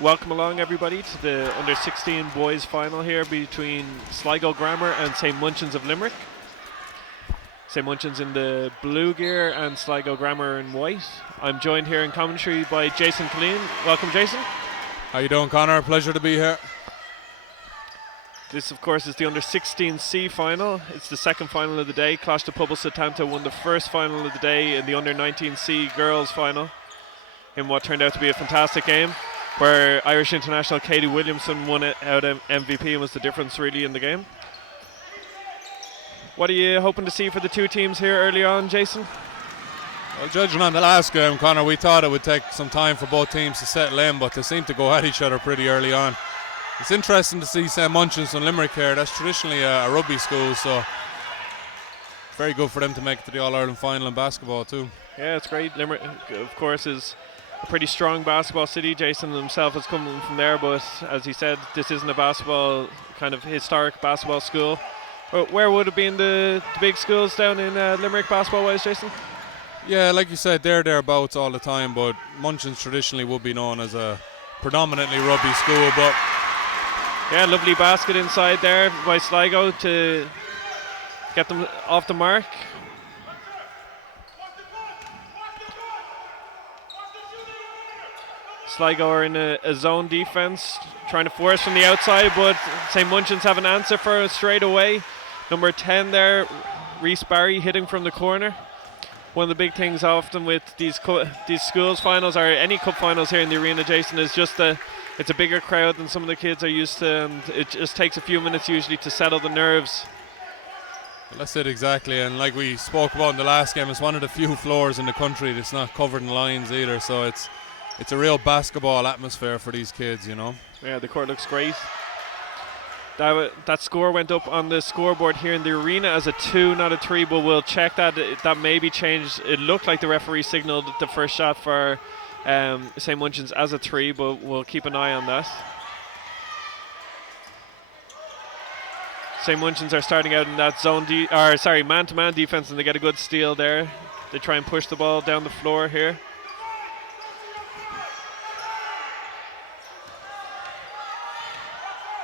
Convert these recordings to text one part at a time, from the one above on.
Welcome along, everybody, to the under-16 boys final here between Sligo Grammar and St. Munchin's of Limerick. St. Munchin's in the blue gear and Sligo Grammar in white. I'm joined here in commentary by Jason Colleen. Welcome, Jason. How you doing, Connor? Pleasure to be here. This, of course, is the under-16C final. It's the second final of the day. Closh de Pobal Setanta won the first final of the day in the under-19C girls final in what turned out to be a fantastic game, where Irish international Katie Williamson won it out MVP and was the difference really in the game. What are you hoping to see for the two teams here early on, Jason? Well, judging on the last game, Connor, we thought it would take some time for both teams to settle in, but they seem to go at each other pretty early on. It's interesting to see St. Munchin's and Limerick here. That's traditionally a rugby school, so very good for them to make it to the All-Ireland final in basketball too. Yeah, it's great. Limerick, of course, is a pretty strong basketball city. Jason himself has come from there, but as he said, this isn't a basketball, kind of historic basketball school. Where would have been the big schools down in Limerick basketball-wise, Jason? Yeah, like you said, they're thereabouts all the time, but Munchin's traditionally would be known as a predominantly rugby school. But yeah, lovely basket inside there by Sligo to get them off the mark. Sligo are in a zone defense, trying to force from the outside, but St. Munchin's have an answer for it straight away. Number 10 there, Reese Barry, hitting from the corner. One of the big things often with these schools finals, or any cup finals here in the arena, Jason, is just it's a bigger crowd than some of the kids are used to, and it just takes a few minutes usually to settle the nerves. well, that's it exactly, and like we spoke about in the last game, it's one of the few floors in the country that's not covered in lines either, so it's a real basketball atmosphere for these kids, you know. Yeah, the court looks great. That score went up on the scoreboard here in the arena as a 2, not a 3, but we'll check that. That may be changed. It looked like the referee signalled the first shot for St. Munchin's as a 3, but we'll keep an eye on that. St. Munchin's are starting out in that zone, man-to-man defense, and they get a good steal there. They try and push the ball down the floor here.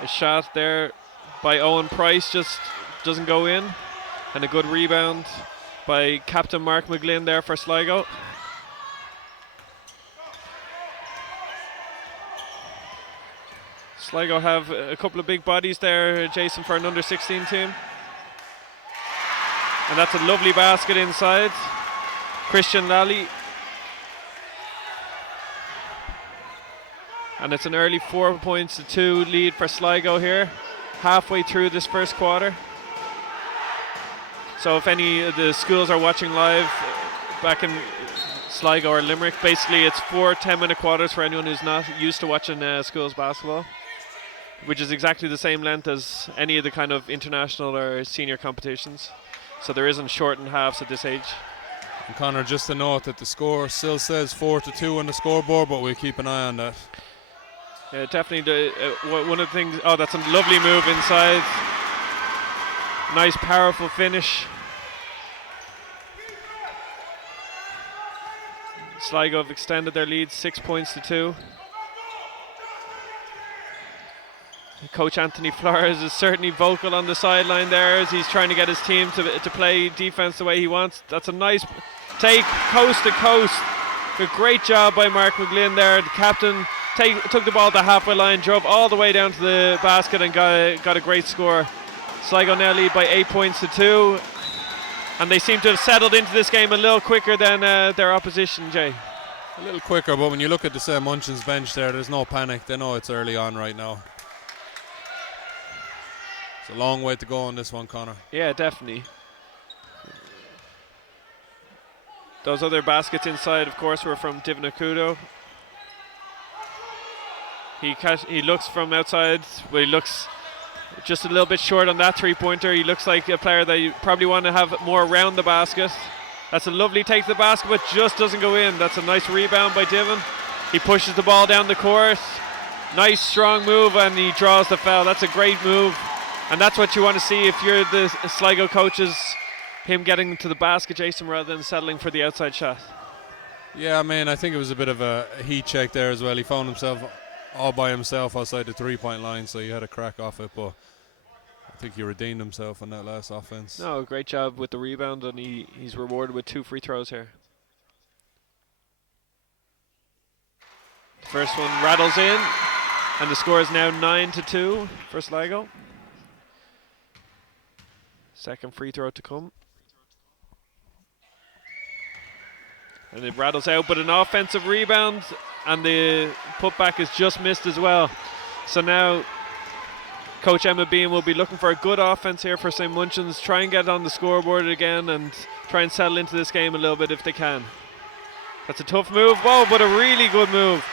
A shot there by Owen Price just doesn't go in, and a good rebound by captain Mark McGlynn there for Sligo. Sligo have a couple of big bodies there, Jason, for an under-16 team. And that's a lovely basket inside. Christian Lally. And it's an early 4-2 lead for Sligo here, halfway through this first quarter. So if any of the schools are watching live back in Sligo or Limerick, basically it's 4 10-minute quarters for anyone who's not used to watching schools basketball, which is exactly the same length as any of the kind of international or senior competitions. So there isn't shortened halves at this age. And Connor, just to note that the score still says 4-2 on the scoreboard, but we'll keep an eye on that. Yeah, definitely one of the things. Oh, that's a lovely move inside. Nice, powerful finish. Sligo have extended their lead 6-2. Coach Anthony Flores is certainly vocal on the sideline there as he's trying to get his team to play defense the way he wants. That's a nice take, coast to coast. A great job by Mark McGlynn there. The captain took the ball to the halfway line, drove all the way down to the basket and got a great score. Sligo now lead by 8-2, and they seem to have settled into this game a little quicker than their opposition, Jay. A little quicker, but when you look at the St. Munchin's bench there's no panic. They know it's early on right now. It's a long way to go on this one, Connor. Yeah, definitely. Those other baskets inside, of course, were from Divin Akudo. He looks from outside, but he looks just a little bit short on that three-pointer. He looks like a player that you probably want to have more around the basket. That's a lovely take to the basket, but just doesn't go in. That's a nice rebound by Divin. He pushes the ball down the court. Nice, strong move, and he draws the foul. That's a great move, and that's what you want to see if you're the Sligo coaches, him getting to the basket, Jason, rather than settling for the outside shot. Yeah, I mean, I think it was a bit of a heat check there as well. He found himself all by himself outside the 3-point line, so he had a crack off it, but I think he redeemed himself on that last offense. No, great job with the rebound, and he's rewarded with 2 free throws here. The first one rattles in, and the score is now 9-2 for Sligo. Second free throw to come. And it rattles out, but an offensive rebound, and the putback is just missed as well. So now Coach Emma Bean will be looking for a good offense here for St. Munchin's, try and get on the scoreboard again and try and settle into this game a little bit if they can. That's a tough move. Whoa, but a really good move.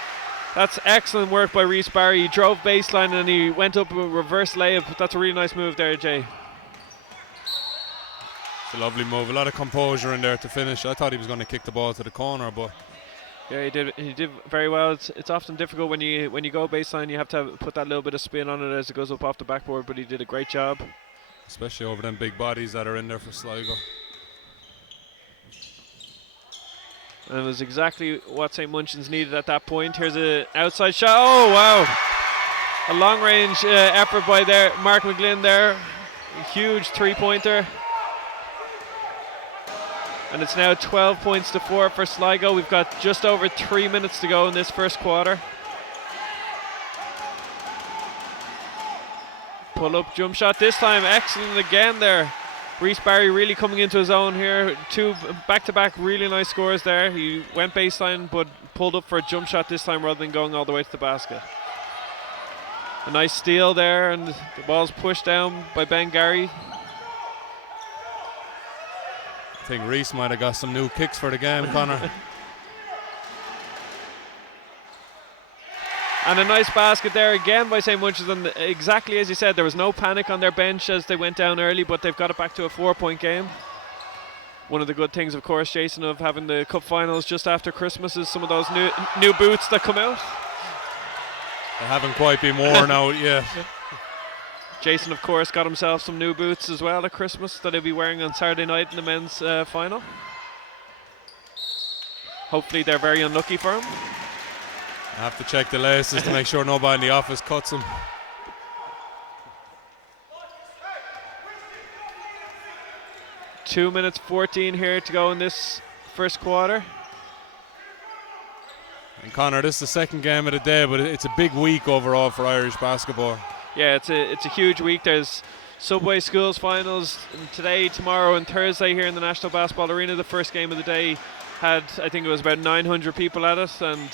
That's excellent work by Reese Barry. He drove baseline and he went up a reverse layup. That's a really nice move there, Jay. It's a lovely move. A lot of composure in there to finish. I thought he was going to kick the ball to the corner, but yeah, he did very well. It's often difficult when you go baseline. You have to put that little bit of spin on it as it goes up off the backboard, but he did a great job. Especially over them big bodies that are in there for Sligo. And it was exactly what St. Munchin's needed at that point. Here's an outside shot. Oh, wow. A long-range effort by Mark McGlynn there. A huge three-pointer. And it's now 12 points to 4 for Sligo. We've got just over 3 minutes to go in this first quarter. Pull-up jump shot this time. Excellent again there. Reese Barry really coming into his own here. 2 back-to-back really nice scores there. He went baseline but pulled up for a jump shot this time rather than going all the way to the basket. A nice steal there, and the ball's pushed down by Ben Gary. I think Reese might have got some new kicks for the game, Connor. And a nice basket there again by St. Munchin's, and exactly as you said, there was no panic on their bench as they went down early, but they've got it back to a 4-point game. One of the good things, of course, Jason, of having the cup finals just after Christmas is some of those new boots that come out. They haven't quite been worn out yet. Jason, of course, got himself some new boots as well at Christmas that he'll be wearing on Saturday night in the men's final. Hopefully they're very unlucky for him. I have to check the laces to make sure nobody in the office cuts them. Two minutes 14 here to go in this first quarter. And Connor, this is the second game of the day, but it's a big week overall for Irish basketball. Yeah, it's a huge week. There's Subway Schools finals today, tomorrow, and Thursday here in the National Basketball Arena. The first game of the day had, I think it was about 900 people at it, and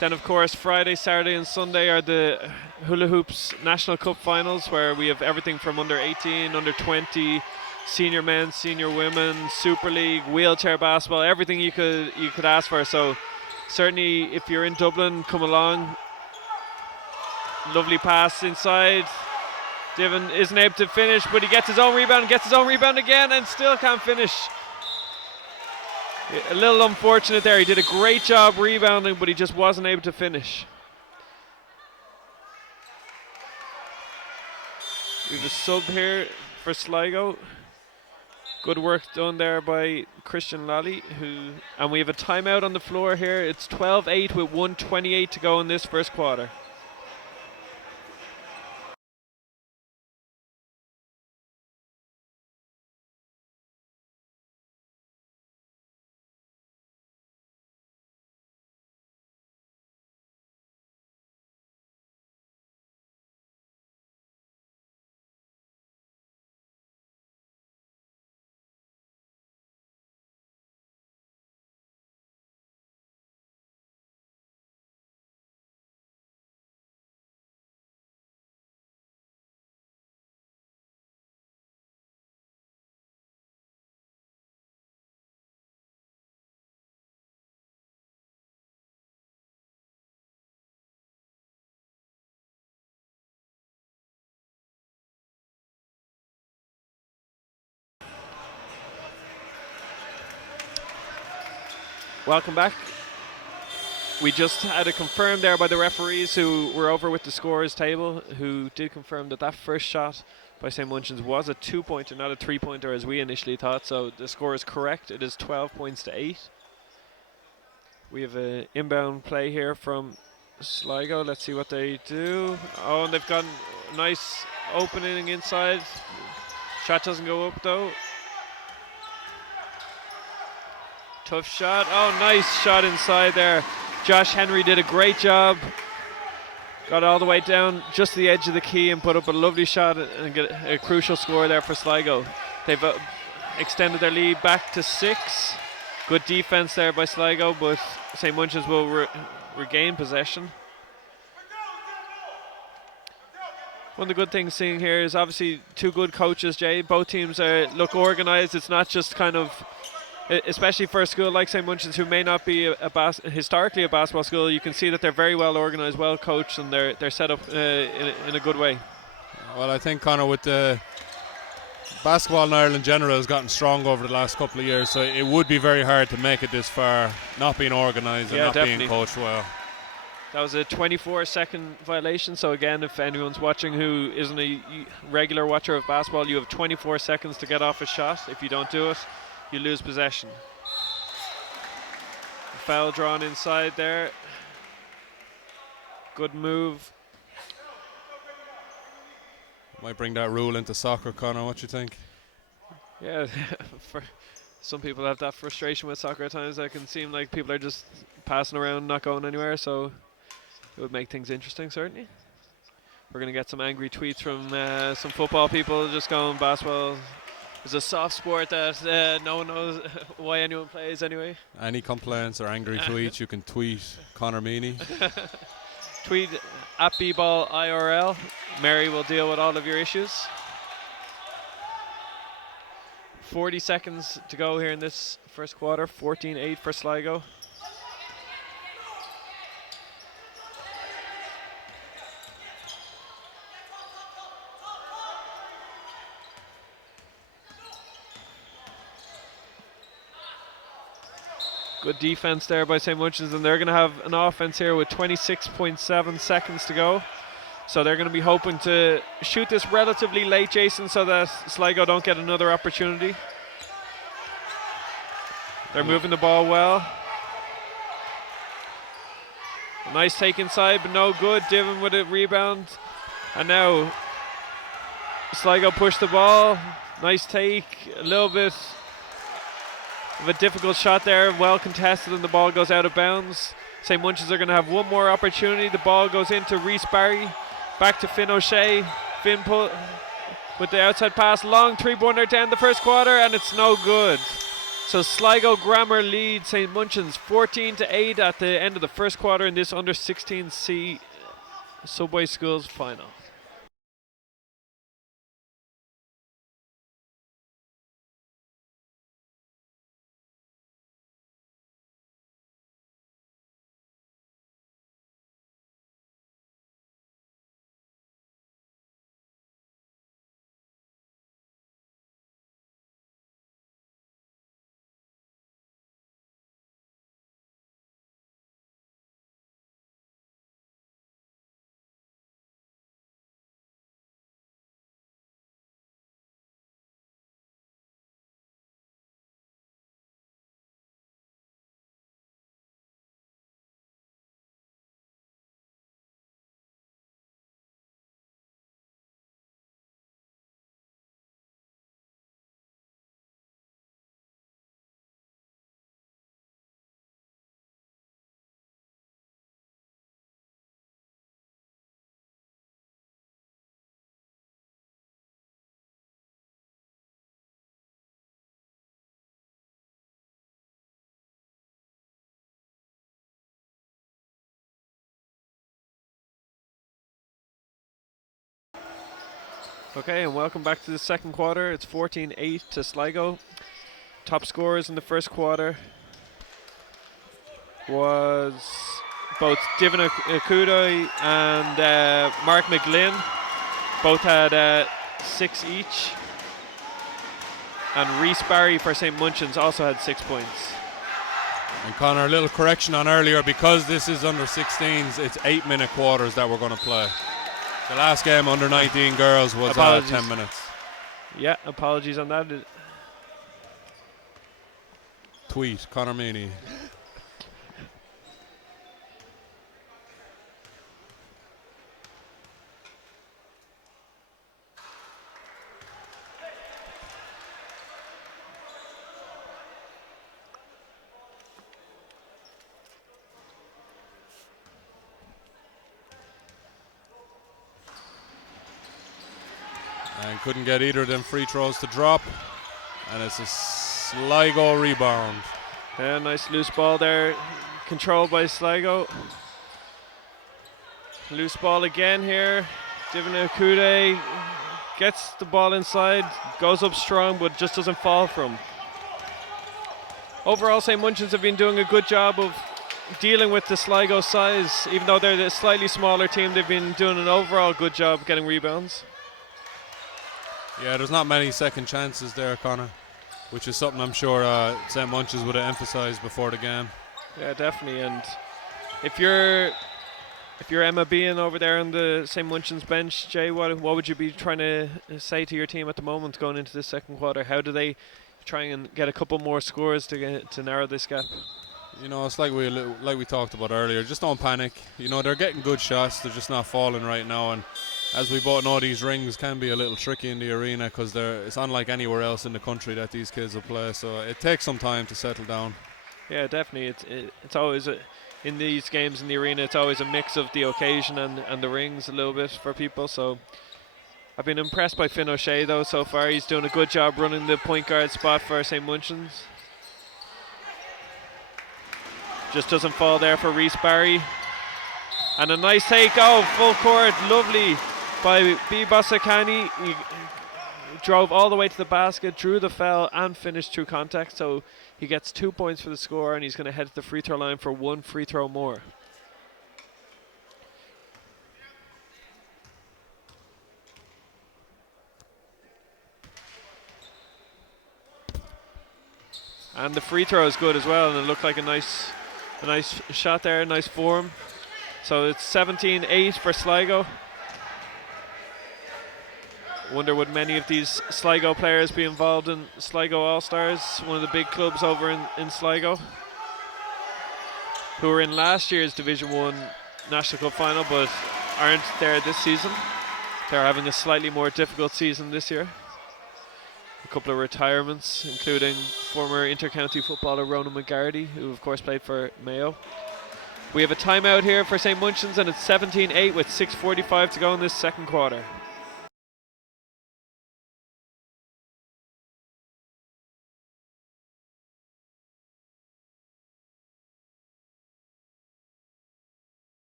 then of course Friday, Saturday and Sunday are the Hula Hoops National Cup finals, where we have everything from under 18, under 20, senior men, senior women, Super League, wheelchair basketball, everything you could ask for. So certainly if you're in Dublin, come along. Lovely pass inside. Divan isn't able to finish, but he gets his own rebound again, and still can't finish. A little unfortunate there. He did a great job rebounding, but he just wasn't able to finish. We have a sub here for Sligo. Good work done there by Christian Lally, and we have a timeout on the floor here. It's 12-8 with 1:28 to go in this first quarter. Welcome back. We just had it confirmed there by the referees who were over with the scorers table, who did confirm that first shot by St. Munchin's was a 2-pointer, not a 3-pointer as we initially thought. So the score is correct. It is 12 points to 8. We have an inbound play here from Sligo, let's see what they do. Oh, and they've got a nice opening inside. Shot doesn't go up though. Tough shot. Oh, nice shot inside there. Josh Henry did a great job. Got all the way down just the edge of the key and put up a lovely shot and get a crucial score there for Sligo. They've extended their lead back to 6. Good defense there by Sligo, but St. Munchin's will regain possession. One of the good things seeing here is obviously 2 good coaches, Jay. Both teams look organised. It's not just kind of, especially for a school like St. Munchin's, who may not be historically a basketball school, you can see that they're very well organised, well coached, and they're set up in a good way. Well, I think, Conor, with the basketball in Ireland in general has gotten strong over the last couple of years, so it would be very hard to make it this far not being organised and not definitely being coached well. That was a 24-second violation, so again, if anyone's watching who isn't a regular watcher of basketball, you have 24 seconds to get off a shot. If you don't do it, you lose possession. Foul drawn inside there. Good move. Might bring that rule into soccer, Conor. What do you think? Yeah, for some people have that frustration with soccer at times. That can seem like people are just passing around, not going anywhere, so it would make things interesting, certainly. We're going to get some angry tweets from some football people just going, basketball is a soft sport that no one knows why anyone plays anyway. Any complaints or angry tweets, you can tweet Conor Meany. Tweet at @bballirl. Mary will deal with all of your issues. 40 seconds to go here in this first quarter. 14-8 for Sligo. Good defense there by St. Munchin's, and they're going to have an offense here with 26.7 seconds to go. So they're going to be hoping to shoot this relatively late, Jason, so that Sligo don't get another opportunity. They're moving the ball well. A nice take inside, but no good. Diven with a rebound. And now Sligo push the ball. Nice take. A little bit of a difficult shot there. Well contested, and the ball goes out of bounds. St. Munchin's are going to have one more opportunity. The ball goes into Reese Barry. Back to Finn O'Shea. Finn put with the outside pass. Long 3-pointer down the first quarter, and it's no good. So Sligo Grammar lead St. Munchin's 14-8 at the end of the first quarter in this U16C Subway Schools final. Okay, and welcome back to the second quarter. It's 14-8 to Sligo. Top scorers in the first quarter was both Divan Akudoi and Mark McGlynn. Both had 6 each. And Reese Barry for St. Munchin's also had 6 points. And Conor, a little correction on earlier, because this is under 16s, it's 8-minute quarters that we're going to play. The last game under 19 girls was 10 minutes. Yeah, apologies on that. Tweet Conor Meany. And couldn't get either of them free throws to drop. And it's a Sligo rebound. Yeah, nice loose ball there, controlled by Sligo. Loose ball again here. Divin Akude gets the ball inside, goes up strong, but just doesn't fall from. Overall, St. Munchins have been doing a good job of dealing with the Sligo size. Even though they're a slightly smaller team, they've been doing an overall good job getting rebounds. Yeah, there's not many second chances there, Connor, which is something I'm sure St. Munchins would have emphasised before the game. Yeah, definitely. And if you're Emma Bean over there on the St. Munchins bench, Jay, what would you be trying to say to your team at the moment going into the second quarter? How do they try and get a couple more scores to narrow this gap? You know, it's like we talked about earlier. Just don't panic. You know, they're getting good shots. They're just not falling right now. And as we both know, these rings can be a little tricky in the arena because it's unlike anywhere else in the country that these kids will play. So it takes some time to settle down. Yeah, definitely. It's always in these games in the arena, it's always a mix of the occasion and the rings a little bit for people. So I've been impressed by Finn O'Shea though so far. He's doing a good job running the point guard spot for St. Munchins. Just doesn't fall there for Reese Barry. And a nice take, full court, lovely by B. Basakani. He drove all the way to the basket, drew the foul and finished through contact. So he gets 2 points for the score, and he's going to head to the free throw line for one free throw more. And the free throw is good as well, and it looked like a nice shot there, nice form. So it's 17-8 for Sligo. Wonder would many of these Sligo players be involved in Sligo All-Stars, one of the big clubs over in Sligo, who were in last year's Division 1 National Cup final but aren't there this season. They're having a slightly more difficult season this year. A couple of retirements, including former inter-county footballer Ronan McGarty, who of course played for Mayo. We have a timeout here for St. Munchins, and it's 17-8 with 6:45 to go in this second quarter.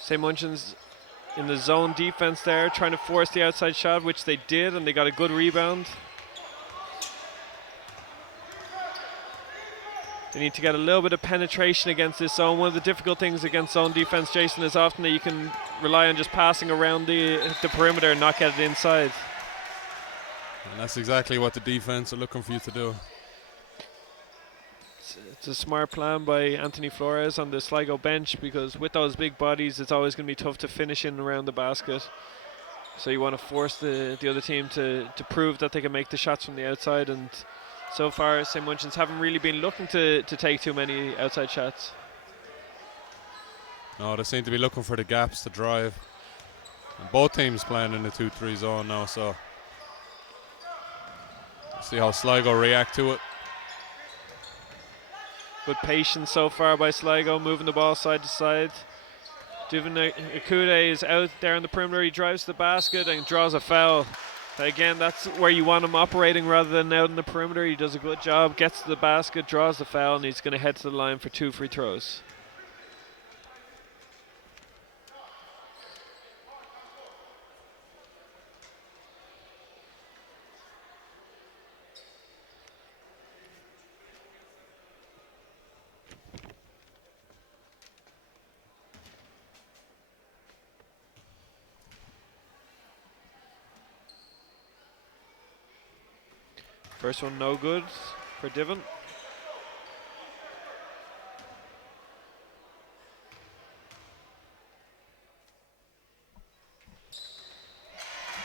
St. Munchins in the zone defense there, trying to force the outside shot, which they did, and they got a good rebound. They need to get a little bit of penetration against this zone. One of the difficult things against zone defense, Jason, is often that you can rely on just passing around the perimeter and not get it inside. And that's exactly what the defense are looking for you to do. It's a smart plan by Anthony Flores on the Sligo bench, because with those big bodies it's always going to be tough to finish in around the basket. So you want to force the other team to prove that they can make the shots from the outside, and so far St. Munchins haven't really been looking to take too many outside shots. No, they seem to be looking for the gaps to drive. And both teams playing in the 2-3 zone now, so see how Sligo react to it. Good patience so far by Sligo, moving the ball side to side. Divin Akude is out there on the perimeter. He drives to the basket and draws a foul. Again, that's where you want him operating rather than out on the perimeter. He does a good job, gets to the basket, draws the foul, and he's going to head to the line for 2 free throws. First one no good for Divan.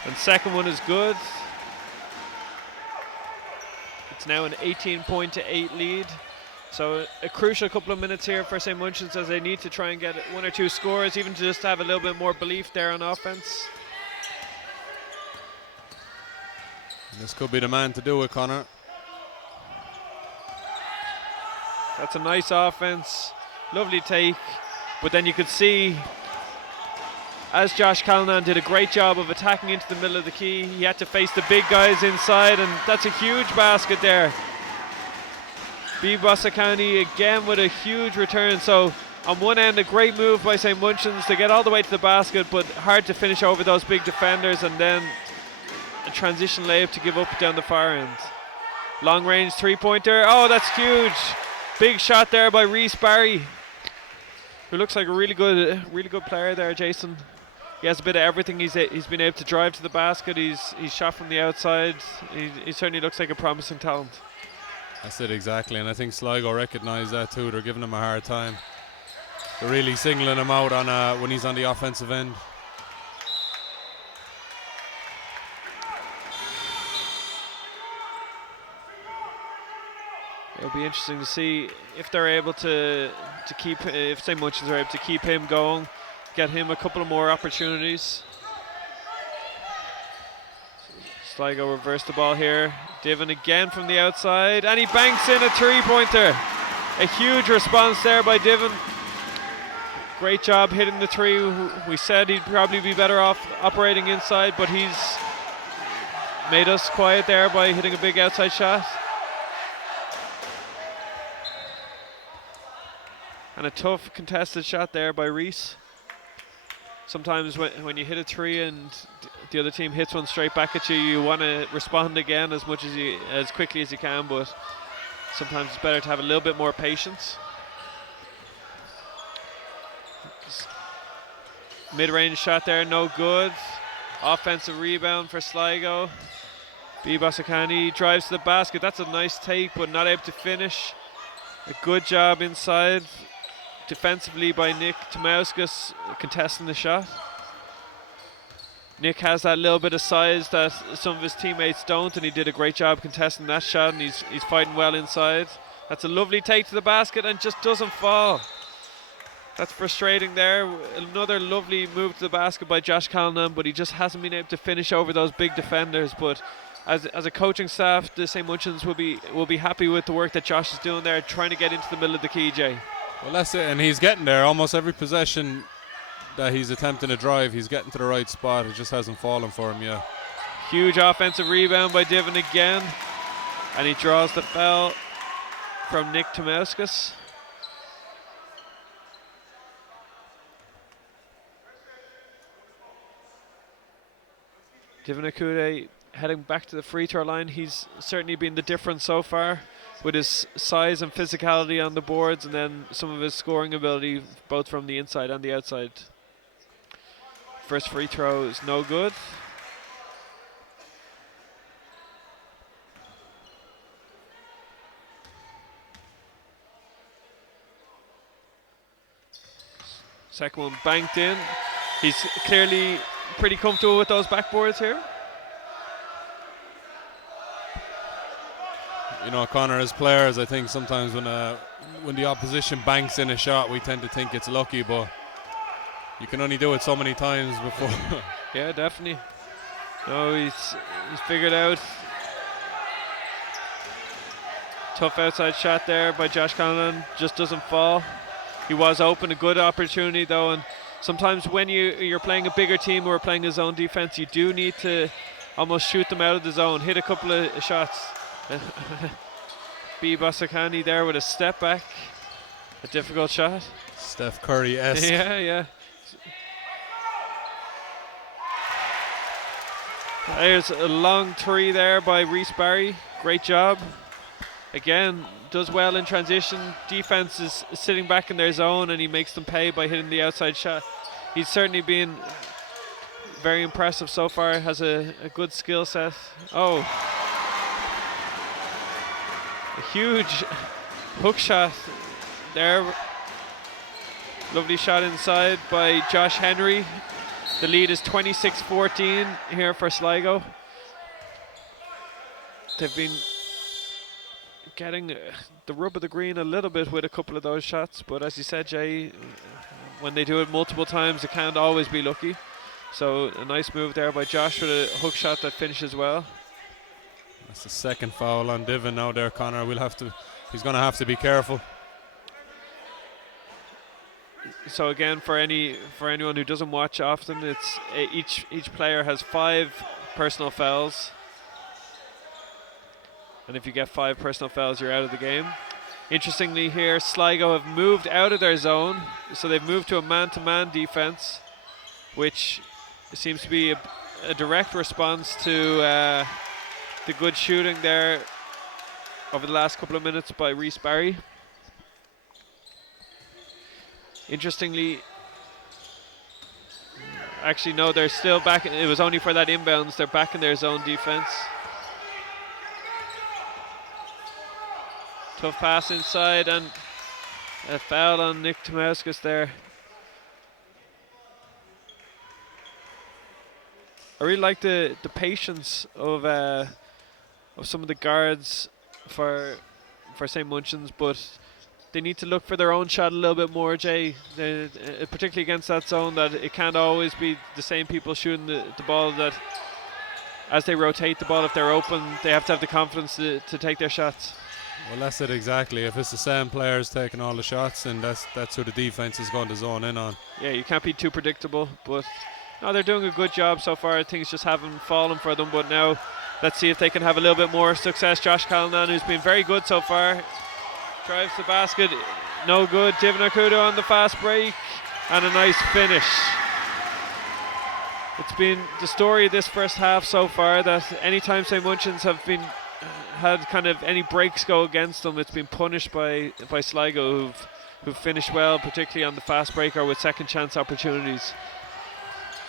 And second one is good. It's now an 18-8 lead. So a crucial couple of minutes here for St. Munchin's as they need to try and get 1 or 2 scores, even to just have a little bit more belief there on offense. This could be the man to do it, Connor. That's a nice offense, lovely take, but then you could see as Josh Callanan did a great job of attacking into the middle of the key, he had to face the big guys inside, and that's a huge basket there. B. Bossacani again with a huge return. So on one end, a great move by St. Munchin's to get all the way to the basket, but hard to finish over those big defenders, and then a transition layup to give up down the far end. Long range 3-pointer. Oh, that's huge. Big shot there by Reese Barry, who looks like a really good player there, Jason. He has a bit of everything. He's been able to drive to the basket. He's shot from the outside. He certainly looks like a promising talent. That's it exactly, and I think Sligo recognise that too. They're giving him a hard time. They're really singling him out on when he's on the offensive end. It'll be interesting to see if they're able to keep, if St. Munchin's are able to keep him going, get him a couple of more opportunities. Sligo reverse the ball here. Divan again from the outside, and he banks in a 3-pointer. A huge response there by Divan. Great job hitting the 3. We said he'd probably be better off operating inside, but he's made us quiet there by hitting a big outside shot. And a tough contested shot there by Reese. Sometimes when you hit a 3 and the other team hits one straight back at you, you want to respond again as quickly as you can, but sometimes it's better to have a little bit more patience. Mid-range shot there, no good. Offensive rebound for Sligo. B. Bossacani drives to the basket. That's a nice take, but not able to finish. A good job inside defensively by Nick Tomauskas contesting the shot. Nick has that little bit of size that some of his teammates don't, and he did a great job contesting that shot, and he's fighting well inside. That's a lovely take to the basket and just doesn't fall. That's frustrating there. Another lovely move to the basket by Josh Callanan, but he just hasn't been able to finish over those big defenders. But as a coaching staff, the St. Munchin's will be happy with the work that Josh is doing there, trying to get into the middle of the key, Jay. Well, that's it, and he's getting there. Almost every possession that he's attempting to drive, he's getting to the right spot. It just hasn't fallen for him yet. Huge offensive rebound by Divan again, and he draws the foul from Nick Tomauskas. Divan Akude heading back to the free throw line. He's certainly been the difference so far with his size and physicality on the boards, and then some of his scoring ability both from the inside and the outside. First free throw is no good. Second one banked in. He's clearly pretty comfortable with those backboards here. You know, Connor, as players, I think sometimes when the opposition banks in a shot, we tend to think it's lucky, but you can only do it so many times before. Yeah, definitely. No, he's figured out. Tough outside shot there by Josh Callanan, just doesn't fall. He was open, a good opportunity though, and sometimes when you're playing a bigger team or playing a zone defense, you do need to almost shoot them out of the zone, hit a couple of shots. B. Bossacani there with a step back, a difficult shot. Steph Curry-esque. Yeah. There's a long 3 there by Reese Barry. Great job. Again, does well in transition. Defense is sitting back in their zone, and he makes them pay by hitting the outside shot. He's certainly been very impressive so far. Has a good skill set. Oh. A huge hook shot there. Lovely shot inside by Josh Henry. The lead is 26-14 here for Sligo. They've been getting the rub of the green a little bit with a couple of those shots, but as you said, Jay, when they do it multiple times, it can't always be lucky. So a nice move there by Josh with a hook shot that finishes well. That's the second foul on Divan now there, Connor. He's going to have to be careful. So again, for anyone who doesn't watch often, it's each player has 5 personal fouls, and if you get 5 personal fouls, you're out of the game. Interestingly here, Sligo have moved out of their zone, so they've moved to a man-to-man defense, which seems to be a direct response to the good shooting there over the last couple of minutes by Reese Barry. Interestingly, actually no, they're still back. It was only for that inbounds. They're back in their zone defense. Tough pass inside and a foul on Nick Tomauskas there. I really like the patience of some of the guards for St. Munchin's, but they need to look for their own shot a little bit more, Jay. Particularly against that zone, that it can't always be the same people shooting the ball, that as they rotate the ball, if they're open, they have to have the confidence to take their shots. Well, that's it exactly. If it's the same players taking all the shots, and that's who the defense is going to zone in on. Yeah, you can't be too predictable, but no, they're doing a good job so far. Things just haven't fallen for them, but now let's see if they can have a little bit more success. Josh Callanan, who's been very good so far, drives the basket, no good. Divan Okuda on the fast break, and a nice finish. It's been the story of this first half so far that anytime St. Munchin's have had kind of any breaks go against them, it's been punished by Sligo, who've finished well, particularly on the fast break or with second chance opportunities.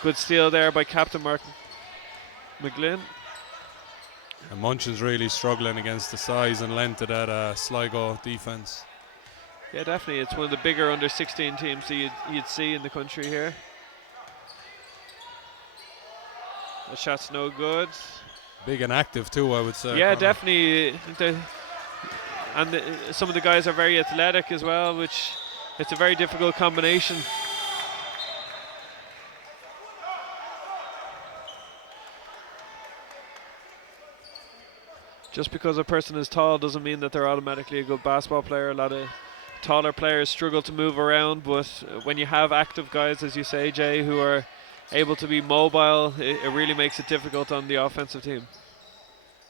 Good steal there by Captain Mark McGlynn. And Munchin's really struggling against the size and length of that Sligo defense. Yeah, definitely. It's one of the bigger under 16 teams that you'd see in the country here. The shot's no good. Big and active too, I would say. Yeah, Connor. definitely. Some of the guys are very athletic as well, which it's a very difficult combination. Just because a person is tall doesn't mean that they're automatically a good basketball player. A lot of taller players struggle to move around, but when you have active guys, as you say, Jay, who are able to be mobile, it really makes it difficult on the offensive team.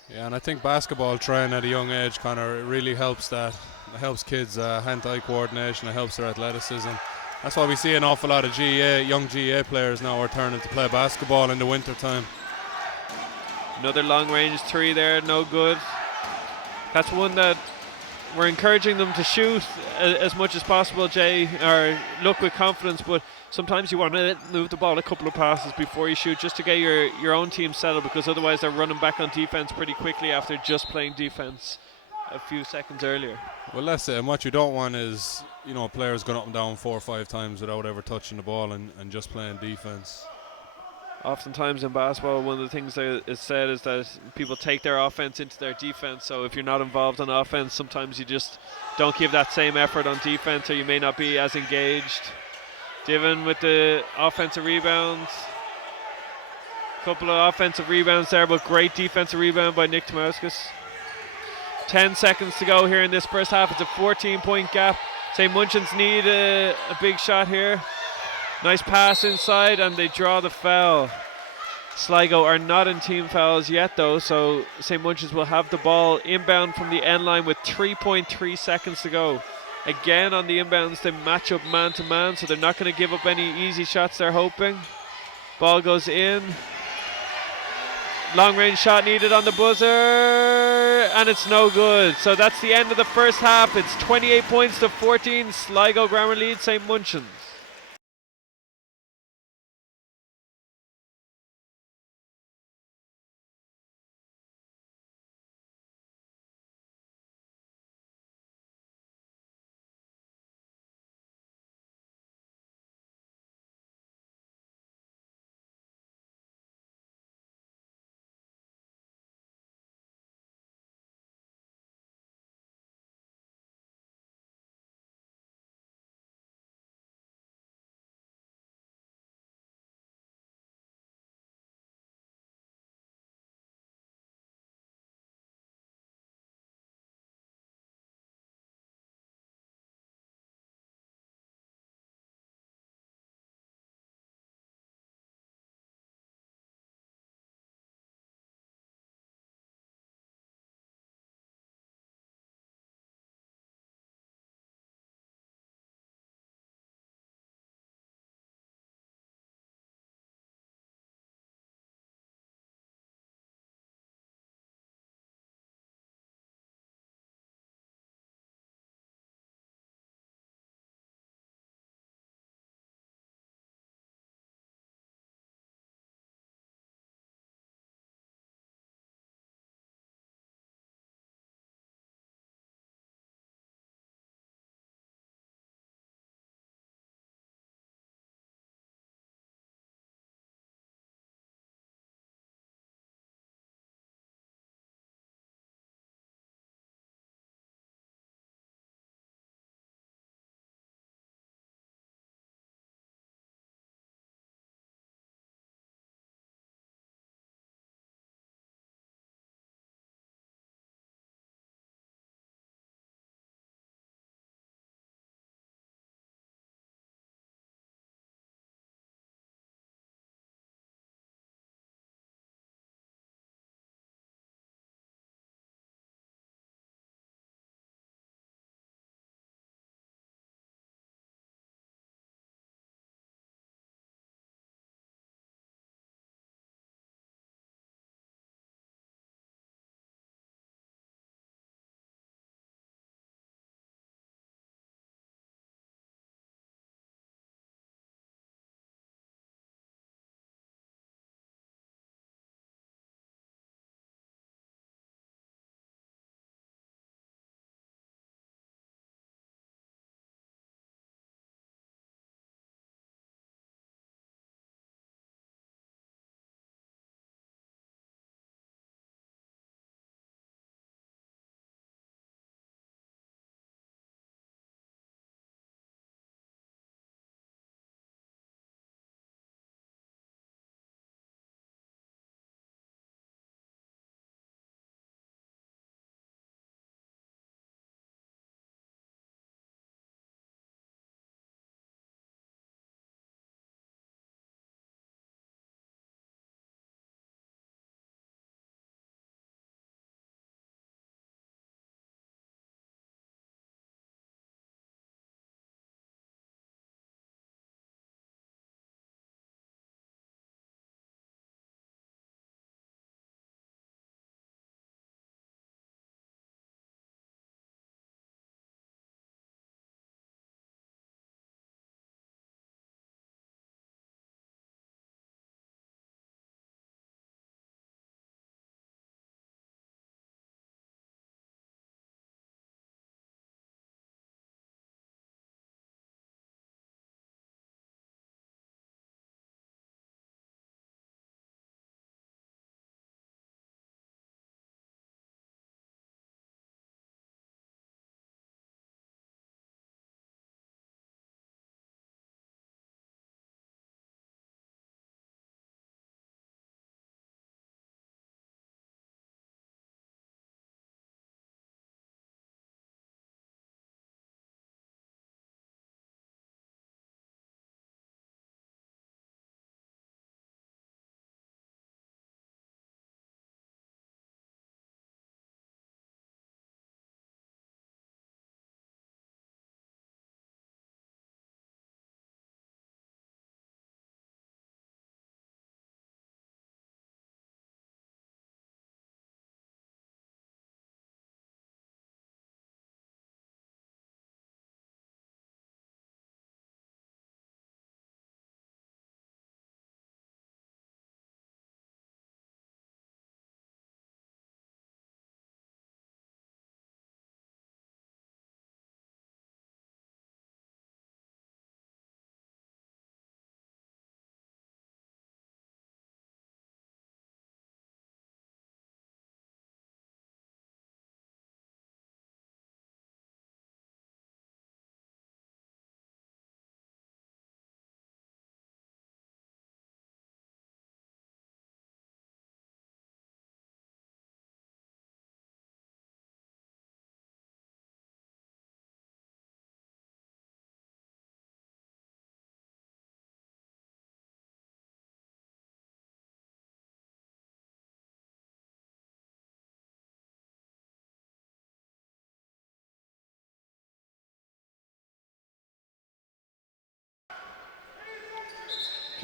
Yeah, and I think basketball training at a young age, Connor, it really helps that. It helps kids' hand-eye coordination, it helps their athleticism. That's why we see an awful lot of young GA players now returning to play basketball in the winter time. Another long-range 3 there, no good. That's one that we're encouraging them to shoot as much as possible, Jay, or look with confidence, but sometimes you want to move the ball a couple of passes before you shoot, just to get your own team settled, because otherwise they're running back on defense pretty quickly after just playing defense a few seconds earlier. Well, that's it. And what you don't want is, players going up and down 4 or 5 times without ever touching the ball and just playing defense. Oftentimes in basketball, one of the things that is said is that people take their offense into their defense. So if you're not involved on offense, sometimes you just don't give that same effort on defense, or you may not be as engaged. Divan with the offensive rebounds. Couple of offensive rebounds there, but great defensive rebound by Nick Tomauskas. 10 seconds to go here in this first half. It's a 14-point gap. St. Munchin's need a big shot here. Nice pass inside, and they draw the foul. Sligo are not in team fouls yet, though, so St. Munchin's will have the ball inbound from the end line with 3.3 seconds to go. Again, on the inbounds, they match up man-to-man, so they're not going to give up any easy shots, they're hoping. Ball goes in. Long-range shot needed on the buzzer, and it's no good. So that's the end of the first half. It's 28 points to 14. Sligo Grammar leads St. Munchin's.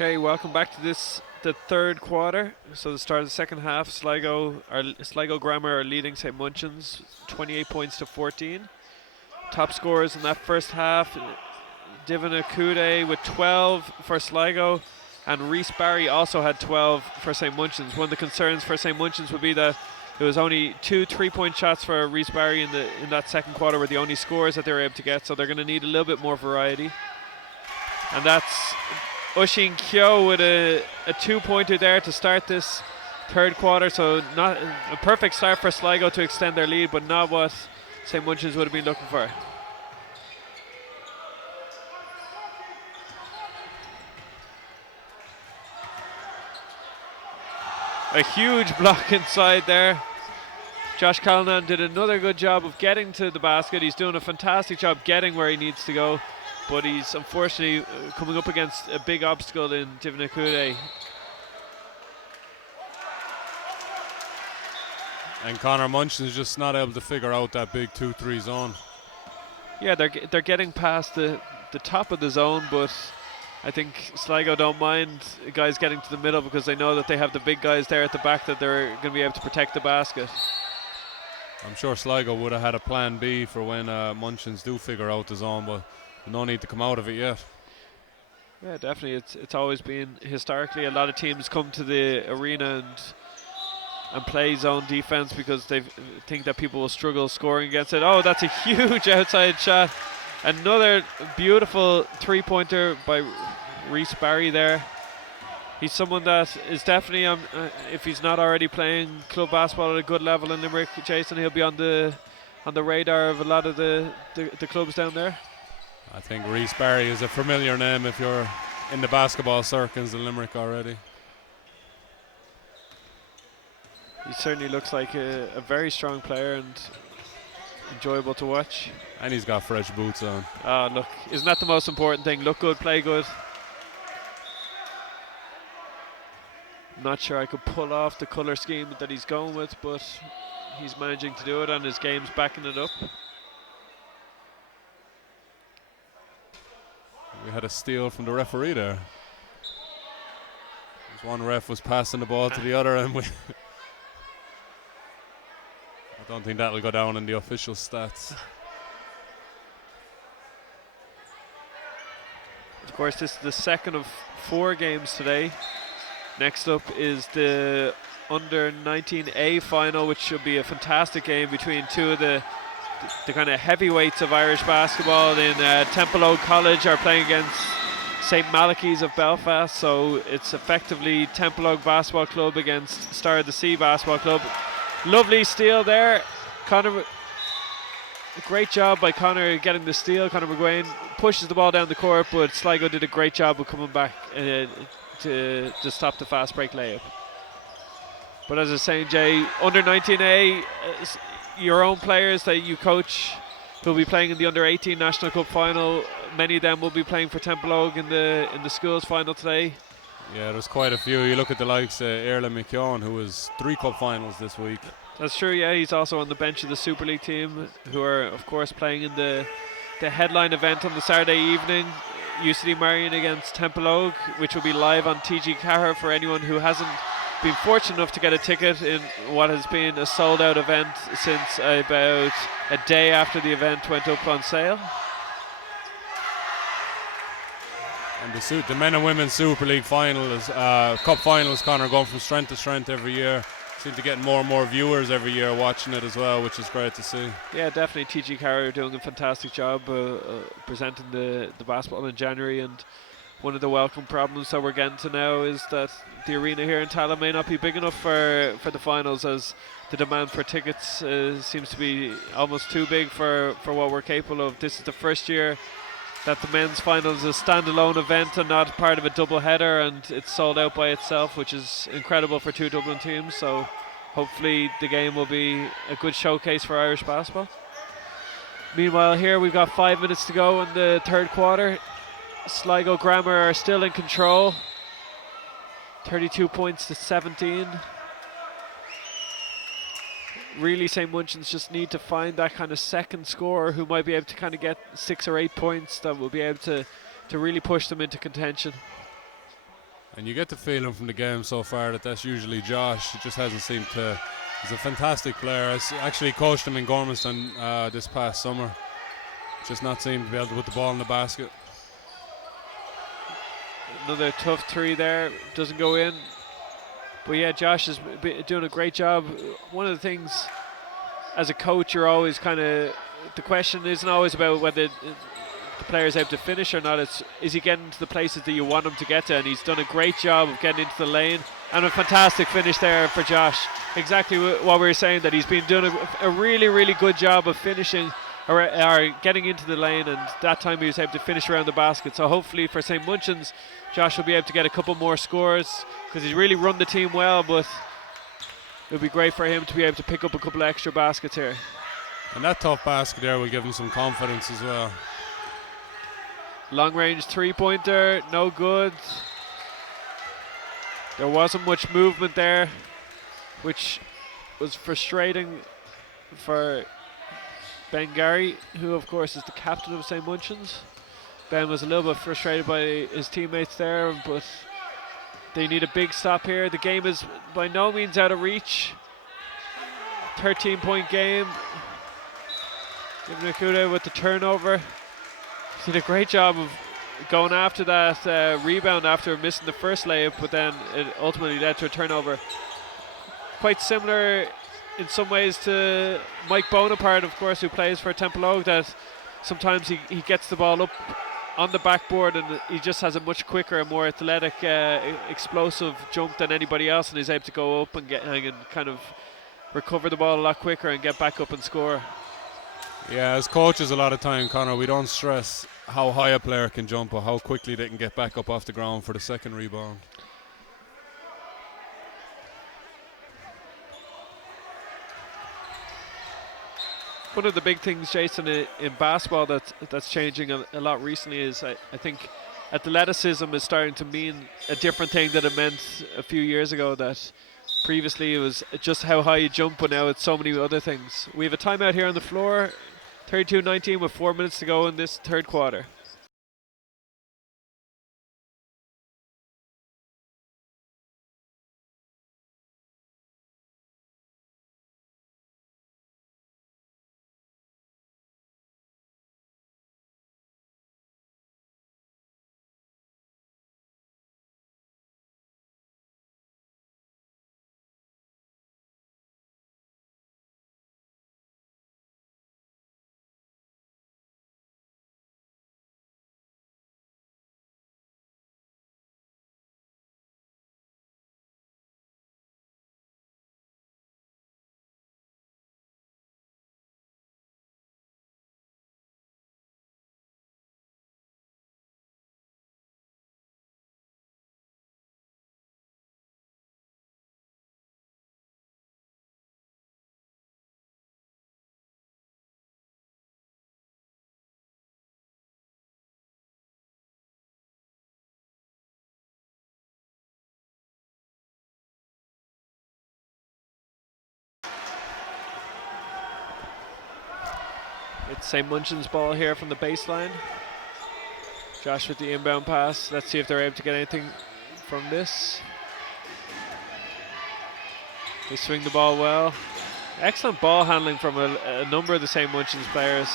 Okay, welcome back to the third quarter. So the start of the second half, Sligo Grammar are leading St. Munchin's 28 points to 14. Top scorers in that first half, Divina Kude with 12 for Sligo, and Reese Barry also had 12 for St. Munchin's. One of the concerns for St. Munchin's would be that there was only 2 3-point shots for Reese Barry in that second quarter were the only scores that they were able to get, so they're going to need a little bit more variety. And that's Ushin Kyo with a 2-pointer there to start this third quarter, so not a perfect start for Sligo to extend their lead, but not what St. Munchin's would have been looking for. A huge block inside there. Josh Callanan did another good job of getting to the basket. He's doing a fantastic job getting where he needs to go, but he's unfortunately coming up against a big obstacle in Divina Kude. And Connor Munchin's just not able to figure out that big 2-3 zone. Yeah, they're getting past the top of the zone, but I think Sligo don't mind guys getting to the middle because they know that they have the big guys there at the back that they're going to be able to protect the basket. I'm sure Sligo would have had a plan B for when Munchins do figure out the zone, but no need to come out of it yet. Yeah, definitely. It's always been historically a lot of teams come to the arena and play zone defense because they think that people will struggle scoring against it. Oh, that's a huge outside shot. Another beautiful 3-pointer by Reese Barry there. He's someone that is definitely, if he's not already playing club basketball at a good level in Limerick, Jason, he'll be on the radar of a lot of the clubs down there. I think Reese Barry is a familiar name if you're in the basketball circles in Limerick already. He certainly looks like a very strong player and enjoyable to watch. And he's got fresh boots on. Look, isn't that the most important thing? Look good, play good. I'm not sure I could pull off the colour scheme that he's going with, but he's managing to do it and his game's backing it up. We had a steal from the referee there. One ref was passing the ball to the other, and I don't think that'll go down in the official stats. Of course, this is the second of 4 games today. Next up is the under 19A final, which should be a fantastic game between two of the kind of heavyweights of Irish basketball. In Templeogue College are playing against St. Malachy's of Belfast, so it's effectively Templeogue Basketball Club against Star of the Sea Basketball Club. Lovely steal there. Conor, a great job by Conor getting the steal. Conor McGuane pushes the ball down the court, but Sligo did a great job of coming back to stop the fast break layup. But as I was saying, Jay, under 19A, your own players that you coach who'll be playing in the under 18 National Cup final, many of them will be playing for Templeogue in the schools final today. Yeah, there's quite a few. You look at the likes of Erlen McKeown, who was 3 cup finals this week. That's true, yeah. He's also on the bench of the Super League team, who are, of course, playing in the headline event on the Saturday evening, UCD Marion against Templeogue, which will be live on TG Cahir for anyone who hasn't been fortunate enough to get a ticket in what has been a sold-out event since about a day after the event went up on sale. And the men and women Super League finals, cup finals, Conor, going from strength to strength every year. Seem to get more and more viewers every year watching it as well, which is great to see. Yeah, definitely. TG Carrier doing a fantastic job presenting the basketball in January, and one of the welcome problems that we're getting to now is that the arena here in Tala may not be big enough for the finals, as the demand for tickets seems to be almost too big for what we're capable of. This is the first year that the men's finals is a standalone event and not part of a double header, and it's sold out by itself, which is incredible for 2 Dublin teams. So hopefully the game will be a good showcase for Irish basketball. Meanwhile, here we've got 5 minutes to go in the third quarter. Sligo Grammar are still in control, 32 points to 17. Really, St. Munchin's just need to find that kind of second scorer who might be able to kind of get 6 or 8 points that will be able to really push them into contention. And you get the feeling from the game so far that that's usually Josh. He just hasn't seemed to. He's a fantastic player. I actually coached him in Gormanston this past summer. Just not seemed to be able to put the ball in the basket. Another tough three there, doesn't go in. But yeah, Josh is doing a great job. One of the things as a coach, you're always kind of, the question isn't always about whether the player's able to finish or not. It's, is he getting to the places that you want him to get to? And he's done a great job of getting into the lane. And a fantastic finish there for Josh. Exactly what we were saying, that he's been doing a really, really good job of finishing or getting into the lane, and that time he was able to finish around the basket. So hopefully for St. Munchin's, Josh will be able to get a couple more scores, because he's really run the team well, but it would be great for him to be able to pick up a couple of extra baskets here. And that tough basket there will give him some confidence as well. Long range 3-pointer, no good. There wasn't much movement there, which was frustrating for Ben Gary, who of course is the captain of St. Munchin's. Ben was a little bit frustrated by his teammates there, but they need a big stop here. The game is by no means out of reach. 13-point game. Nakuda with the turnover. He did a great job of going after that rebound after missing the first layup, but then it ultimately led to a turnover. Quite similar in some ways to Mike Bonaparte, of course, who plays for Temple Oak, that sometimes he gets the ball up on the backboard and he just has a much quicker and more athletic, explosive jump than anybody else, and he's able to go up and kind of recover the ball a lot quicker and get back up and score. Yeah, as coaches a lot of time, Conor, we don't stress how high a player can jump or how quickly they can get back up off the ground for the second rebound. One of the big things, Jason, in basketball that's changing a lot recently is I think athleticism is starting to mean a different thing than it meant a few years ago. That previously it was just how high you jump, but now it's so many other things. We have a timeout here on the floor, 32-19 with 4 minutes to go in this third quarter. It's St. Munchin's ball here from the baseline. Josh with the inbound pass. Let's see if they're able to get anything from this. They swing the ball well. Excellent ball handling from a number of the St. Munchin's players.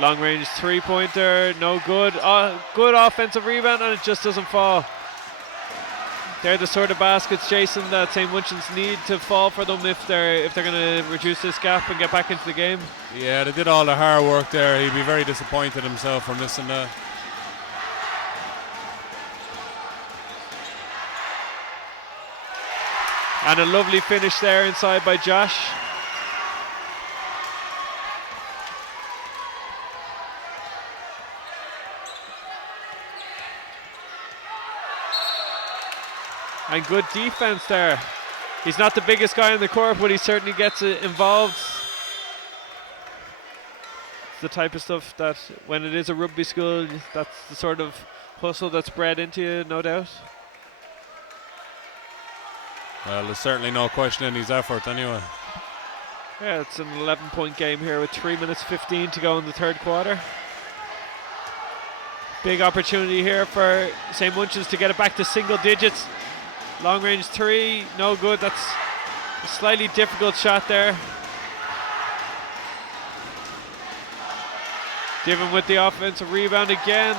Long range 3-pointer, no good. Good offensive rebound, and it just doesn't fall. They're the sort of baskets, Jason, that St. Munchin's need to fall for them if they're going to reduce this gap and get back into the game. Yeah, they did all the hard work there. He'd be very disappointed himself for missing that. And a lovely finish there inside by Josh. And good defense there. He's not the biggest guy on the court, but he certainly gets involved. It's the type of stuff that when it is a rugby school, that's the sort of hustle that's bred into you, no doubt. Well, there's certainly no questioning his effort anyway. Yeah, it's an 11-point game here with 3 minutes 15 to go in the third quarter. Big opportunity here for St. Munchin's to get it back to single digits. Long range three, no good. That's a slightly difficult shot there. Given with the offensive rebound again.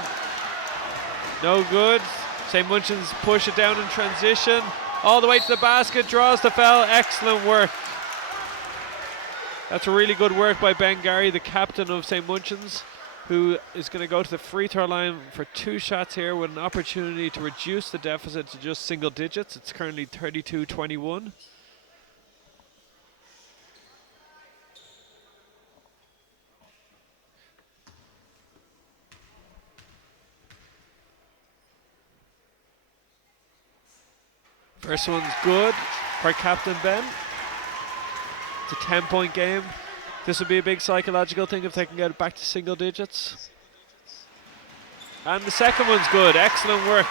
No good. St. Munchin's push it down in transition. All the way to the basket, draws the foul. Excellent work. That's really good work by Ben Gary, the captain of St. Munchin's, who is going to go to the free throw line for 2 shots here with an opportunity to reduce the deficit to just single digits. It's currently 32-21. First one's good for Captain Ben. It's a 10-point game. This would be a big psychological thing if they can get it back to single digits. And the second one's good. Excellent work.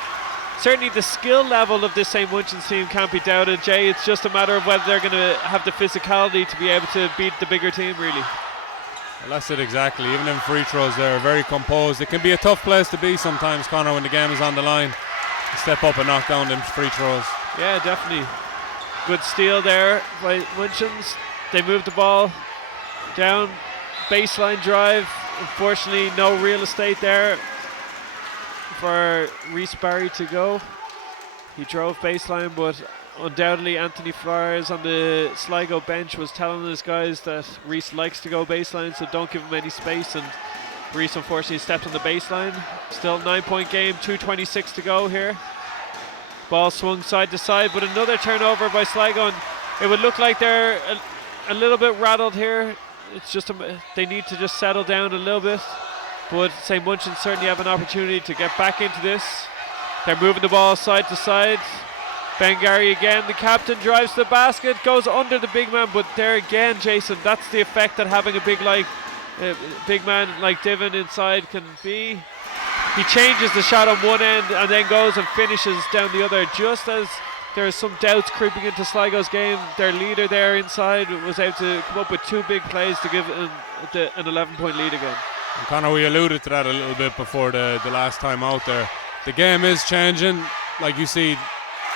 Certainly the skill level of this St. Munchin's team can't be doubted, Jay. It's just a matter of whether they're going to have the physicality to be able to beat the bigger team, really. Well, that's it exactly. Even in free throws, they're very composed. It can be a tough place to be sometimes, Conor, when the game is on the line. Step up and knock down them free throws. Yeah, definitely. Good steal there by Munchin's. They move the ball down, baseline drive. Unfortunately, no real estate there for Reese Barry to go. He drove baseline, but undoubtedly Anthony Flores on the Sligo bench was telling his guys that Reese likes to go baseline, so don't give him any space, and Reese unfortunately stepped on the baseline. Still 9-point game, 2:26 to go here. Ball swung side to side, but another turnover by Sligo, and it would look like they're a little bit rattled here. It's just they need to just settle down a little bit, but St. Munchin certainly have an opportunity to get back into this. They're moving the ball side to side. Ben Gary again, the captain, drives to the basket, goes under the big man, but there again, Jason, that's the effect that having a big man like Diven inside can be. He changes the shot on one end and then goes and finishes down the other. Just as there's some doubts creeping into Sligo's game, their leader there inside was able to come up with 2 big plays to give an 11-point lead again. And Conor, we alluded to that a little bit before the last time out there. The game is changing, like you see.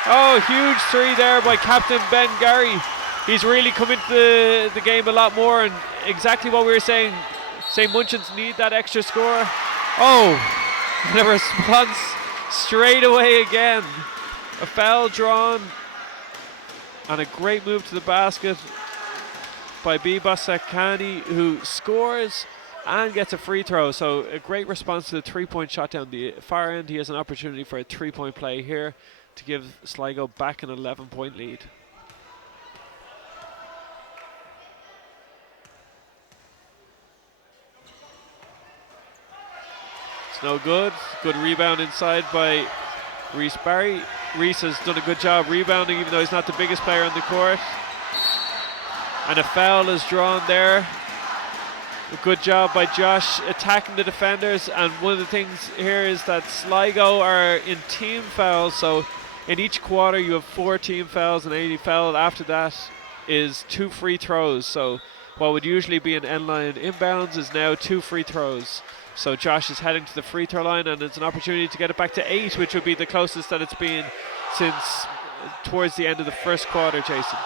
Oh, huge 3 there by Captain Ben Gary. He's really come into the game a lot more, and exactly what we were saying, St. Munchin's need that extra score. Oh, and a response straight away again. A foul drawn, and a great move to the basket by Biba Sekani, who scores and gets a free throw. So a great response to the 3-point shot down the far end. He has an opportunity for a 3-point play here to give Sligo back an 11-point lead. It's no good. Good rebound inside by Reese Barry. Reese has done a good job rebounding, even though he's not the biggest player on the court. And a foul is drawn there. A good job by Josh attacking the defenders. And one of the things here is that Sligo are in team fouls, so in each quarter you have 4 team fouls, and any foul after that is 2 free throws. So what would usually be an end line inbounds is now 2 free throws. So Josh is heading to the free throw line, and it's an opportunity to get it back to 8, which would be the closest that it's been since towards the end of the first quarter, Jason.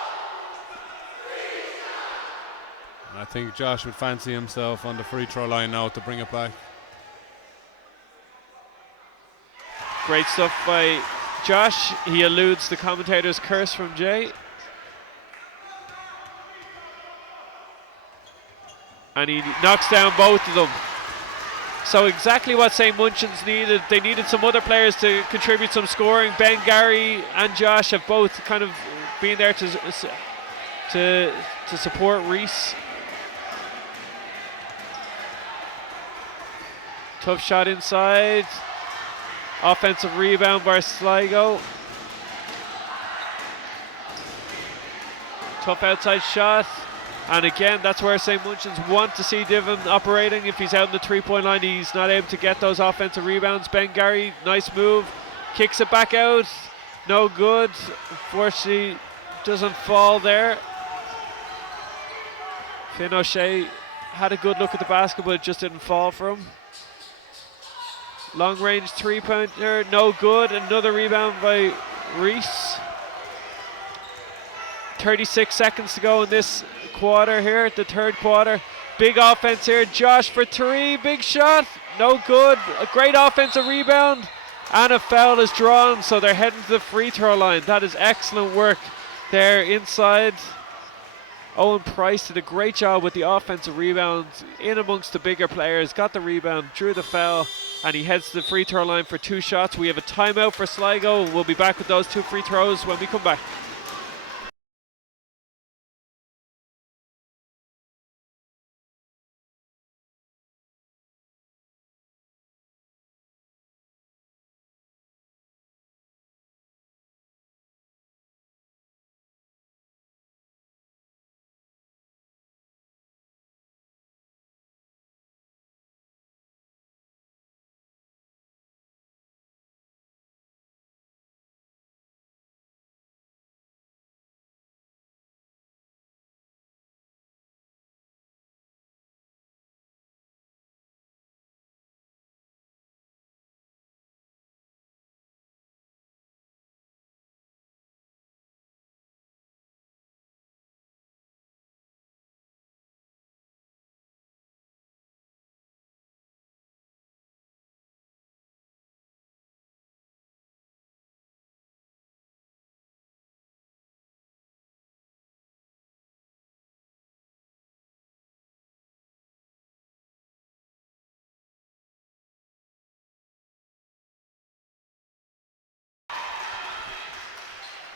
I think Josh would fancy himself on the free throw line now to bring it back. Great stuff by Josh. He eludes the commentator's curse from Jay. And he knocks down both of them. So exactly what St. Munchin's needed. They needed some other players to contribute some scoring. Ben Gary and Josh have both kind of been there to support Reese. Tough shot inside. Offensive rebound by Sligo. Tough outside shot. And again, that's where St. Munchin's want to see Diven operating. If he's out in the 3-point line, he's not able to get those offensive rebounds. Ben Gary, nice move. Kicks it back out. No good. Unfortunately, doesn't fall there. Finn O'Shea had a good look at the basket, but it just didn't fall for him. Long range three-pointer, no good. Another rebound by Reese. 36 seconds to go in this quarter here, the third quarter. Big offense here. Josh for three. Big shot. No good. A great offensive rebound. And a foul is drawn, so they're heading to the free throw line. That is excellent work there inside. Owen Price did a great job with the offensive rebound in amongst the bigger players. Got the rebound, drew the foul, and he heads to the free throw line for 2 shots. We have a timeout for Sligo. We'll be back with those 2 free throws when we come back.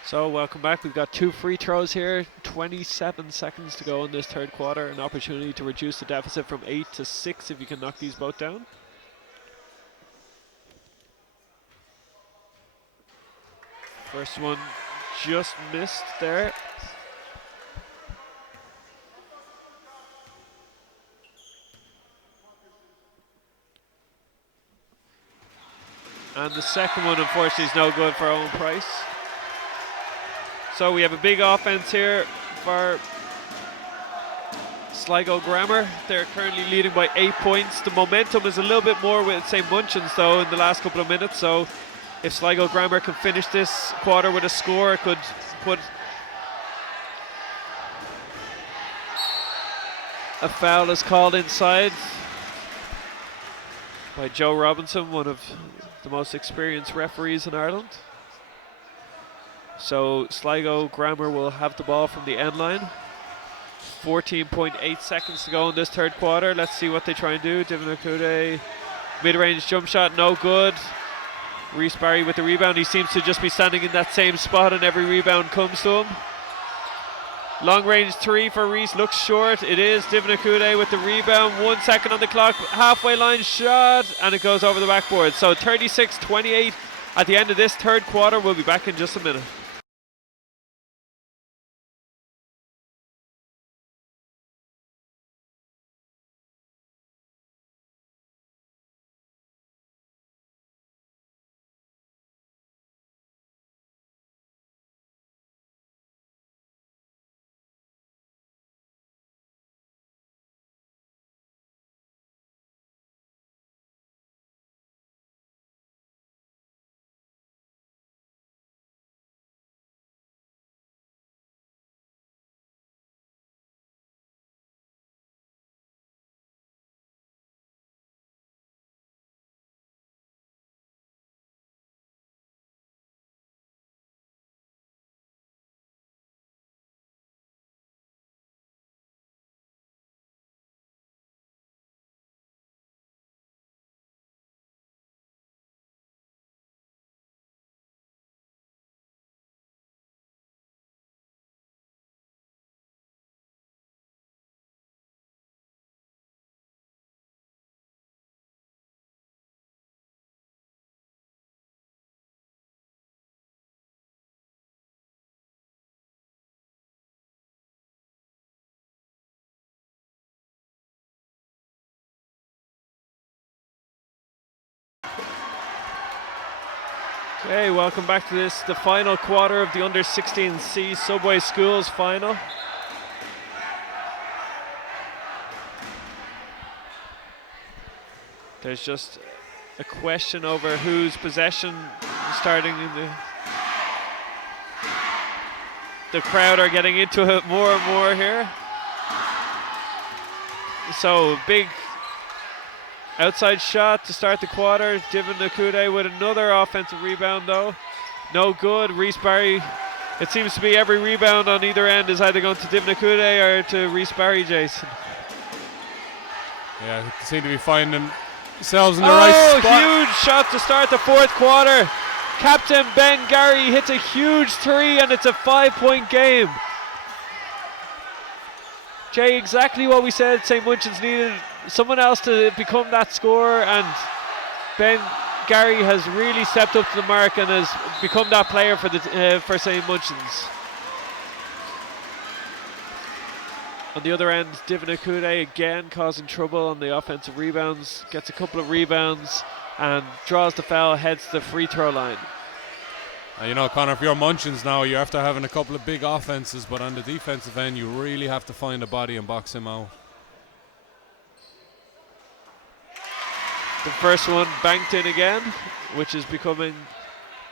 So welcome back. We've got 2 free throws here. 27 seconds to go in this third quarter. An opportunity to reduce the deficit from 8 to 6 if you can knock these both down. First one just missed there. And the second one, unfortunately, is no good for Owen Price. So we have a big offense here for Sligo Grammar. They're currently leading by 8 points. The momentum is a little bit more with, say, Munchin, though, in the last couple of minutes. So if Sligo Grammar can finish this quarter with a score, it could put a foul is called inside by Joe Robinson, one of the most experienced referees in Ireland. So Sligo Grammar will have the ball from the end line. 14.8 seconds to go in this third quarter. Let's see what they try and do. Divin Akude, mid-range jump shot, no good. Reese Barry with the rebound. He seems to just be standing in that same spot and every rebound comes to him. Long range 3 for Reese, looks short. It is Divin Akude with the rebound. 1 second on the clock, halfway line shot, and it goes over the backboard. So 36-28 at the end of this third quarter. We'll be back in just a minute. Okay, welcome back to this, the final quarter of the U16C Subway Schools final. There's just a question over whose possession starting in the crowd are getting into it more and more here. So big outside shot to start the quarter. Divin Nakude with another offensive rebound though. No good. Reese Barry, it seems to be every rebound on either end is either going to Divin Nakude or to Reese Barry, Jason. Yeah, they seem to be finding themselves in the right spot. Huge shot to start the fourth quarter. Captain Ben Gary hits a huge three and it's a 5-point game. Jay, exactly what we said St. Munchin's needed. Someone else to become that scorer, and Ben Gary has really stepped up to the mark and has become that player for St. Munchin's. On the other end, Divin Akude again causing trouble on the offensive rebounds, gets a couple of rebounds and draws the foul, heads to the free throw line. You know, Connor, if you're Munchins now, you're after having a couple of big offenses, but on the defensive end, you really have to find a body and box him out. The first one banked in again, which is becoming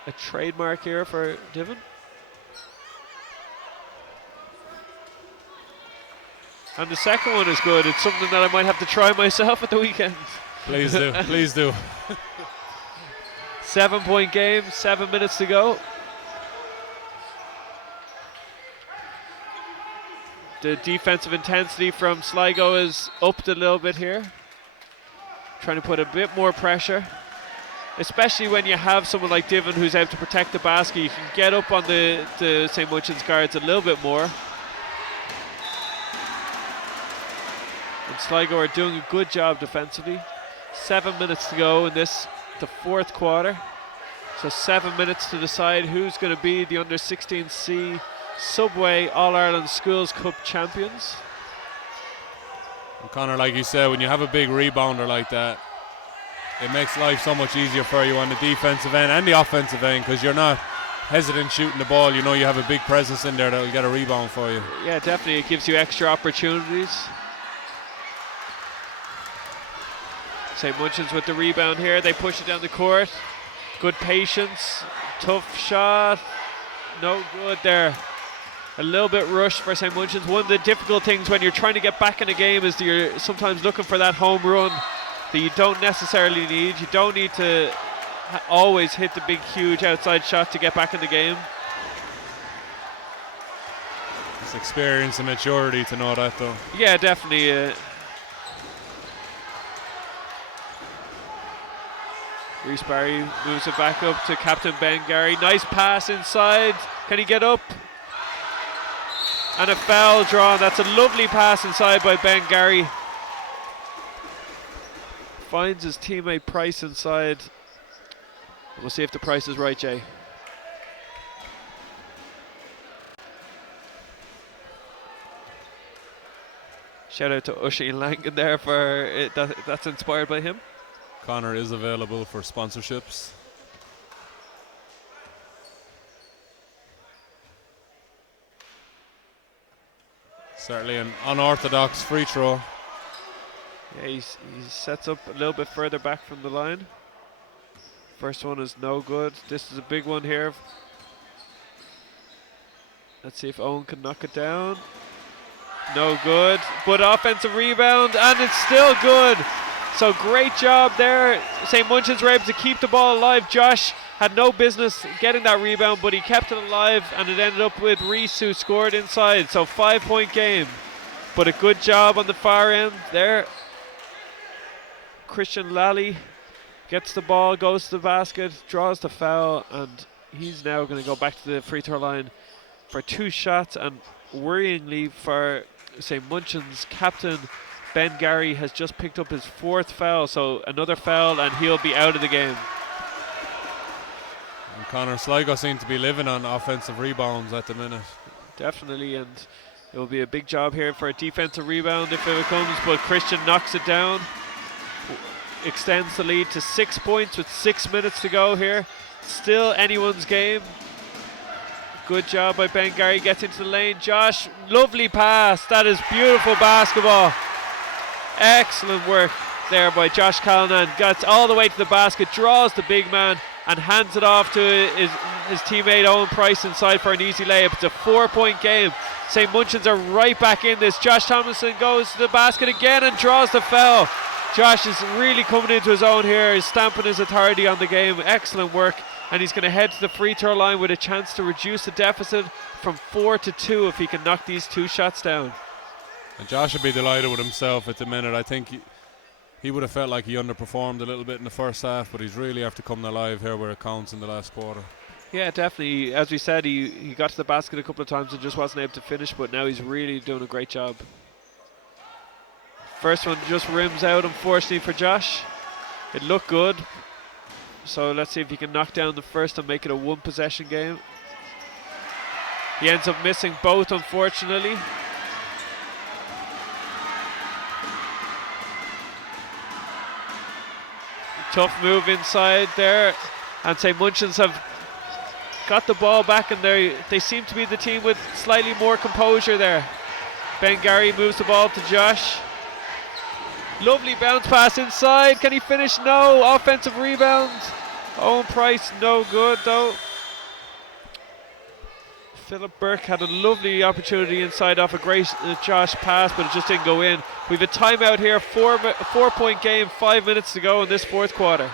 a trademark here for Divin. And the second one is good. It's something that I might have to try myself at the weekend. Please do, please do. 7-point game, 7 minutes to go. The defensive intensity from Sligo is upped a little bit here. Trying to put a bit more pressure, especially when you have someone like Divin who's able to protect the basket. You can get up on the St. Munchin's guards a little bit more. And Sligo are doing a good job defensively. 7 minutes to go in the fourth quarter. So 7 minutes to decide who's going to be the U16C Subway All-Ireland Schools Cup champions. And Connor, like you said, when you have a big rebounder like that, it makes life so much easier for you on the defensive end and the offensive end, because you're not hesitant shooting the ball. You know you have a big presence in there that will get a rebound for you. Yeah, definitely. It gives you extra opportunities. St. Munchin's with the rebound here. They push it down the court. Good patience. Tough shot. No good there. A little bit rushed for St. Munchin's. One of the difficult things when you're trying to get back in a game is that you're sometimes looking for that home run that you don't necessarily need. You don't need to always hit the big, huge outside shot to get back in the game. It's experience and maturity to know that, though. Yeah, definitely. Reese Barry moves it back up to Captain Ben Gary. Nice pass inside. Can he get up? And a foul drawn. That's a lovely pass inside by Ben Gary. Finds his teammate Price inside. We'll see if the price is right, Jay. Shout out to Usheen Langan there for it. That's inspired by him. Connor is available for sponsorships. Certainly an unorthodox free throw. Yeah, he sets up a little bit further back from the line. First one is no good. This is a big one here. Let's see if Owen can knock it down. No good, but offensive rebound, and it's still good. So great job there. St. Munchin's were able to keep the ball alive. Josh had no business getting that rebound, but he kept it alive, and it ended up with Reese, who scored inside. So 5-point game, but a good job on the far end there. Christian Lally gets the ball, goes to the basket, draws the foul, and he's now going to go back to the free throw line for 2 shots. And worryingly for St. Munchin's, captain Ben Gary has just picked up his 4th foul, so another foul and he'll be out of the game. And Connor, Sligo seem to be living on offensive rebounds at the minute. Definitely, and it will be a big job here for a defensive rebound if it comes, but Christian knocks it down. Extends the lead to 6 points with 6 minutes to go here. Still anyone's game. Good job by Ben Gary, gets into the lane. Josh, lovely pass. That is beautiful basketball. Excellent work there by Josh Callanan. Gets all the way to the basket, draws the big man, and hands it off to his teammate Owen Price inside for an easy layup. It's a 4-point game. St. Munchins are right back in this. Josh Tomlinson goes to the basket again and draws the foul. Josh is really coming into his own here. He's stamping his authority on the game. Excellent work. And he's going to head to the free throw line with a chance to reduce the deficit from 4 to 2 if he can knock these 2 shots down. And Josh would be delighted with himself at the minute. I think he would have felt like he underperformed a little bit in the first half, but he's really after coming alive here where it counts in the last quarter. Yeah, definitely. As we said, he got to the basket a couple of times and just wasn't able to finish, but now he's really doing a great job. First one just rims out, unfortunately, for Josh. It looked good. So let's see if he can knock down the first and make it a 1-possession game. He ends up missing both, unfortunately. Tough move inside there. And St. Munchins have got the ball back, and they seem to be the team with slightly more composure there. Ben Gary moves the ball to Josh. Lovely bounce pass inside. Can he finish? No. Offensive rebound. Owen Price, no good though. Philip Burke had a lovely opportunity inside off a great Josh pass, but it just didn't go in. We have a timeout here. 4-point game, 5 minutes to go in this fourth quarter.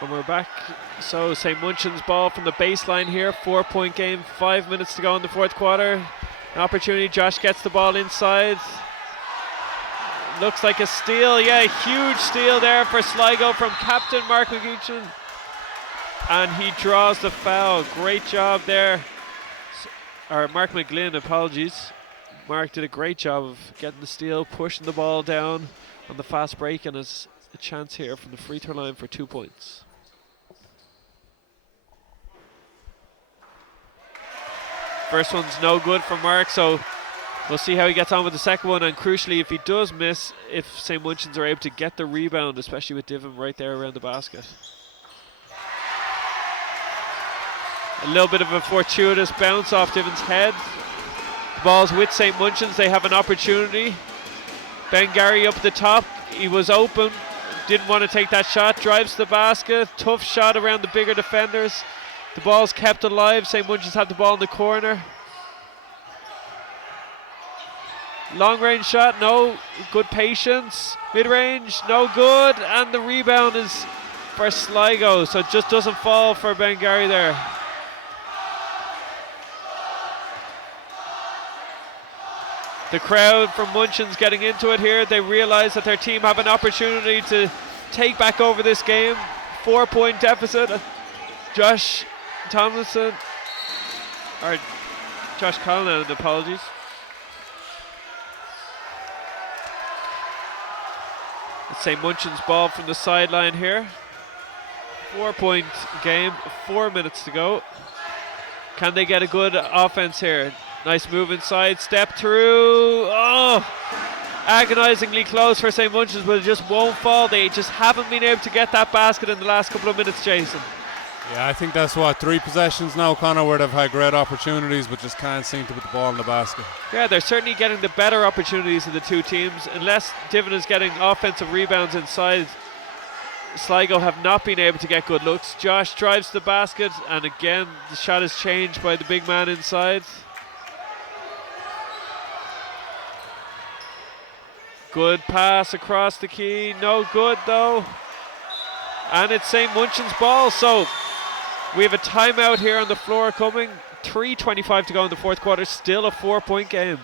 And we're back. So St. Munchin's ball from the baseline here. 4-point game, 5 minutes to go in the fourth quarter. An opportunity. Josh gets the ball inside. Looks like a steal. Yeah, huge steal there for Sligo from captain Mark McGuchin. And he draws the foul. Great job there. Or Mark McGlynn, apologies. Mark did a great job of getting the steal, pushing the ball down on the fast break, and has a chance here from the free throw line for 2 points. First one's no good for Mark, so we'll see how he gets on with the second one, and crucially, if he does miss, if St. Munchins are able to get the rebound, especially with Divan right there around the basket. A little bit of a fortuitous bounce off Divan's head. The ball's with St. Munchins, they have an opportunity. Ben Gary up the top, he was open, didn't want to take that shot, drives to the basket, tough shot around the bigger defenders. The ball's kept alive. St. Munchins have the ball in the corner. Long range shot, no. Good patience. Mid range, no good. And the rebound is for Sligo, so it just doesn't fall for Ben Gary there. The crowd from Munchin's getting into it here. They realize that their team have an opportunity to take back over this game. 4-point deficit. Josh Tomlinson, or Josh Callanan, apologies. It's St. Munchin's ball from the sideline here. 4-point game, 4 minutes to go. Can they get a good offense here? Nice move inside, step through. Oh, agonizingly close for St. Munchin's, but it just won't fall. They just haven't been able to get that basket in the last couple of minutes, Jason. Yeah, I think that's 3 possessions now, Conor, where they've had great opportunities but just can't seem to put the ball in the basket. Yeah, they're certainly getting the better opportunities of the two teams. Unless Divan is getting offensive rebounds inside, Sligo have not been able to get good looks. Josh drives to the basket, and again the shot is changed by the big man inside. Good pass across the key, no good though. And it's St. Munchin's ball, so we have a timeout here on the floor coming. 3:25 to go in the fourth quarter, still a 4-point game.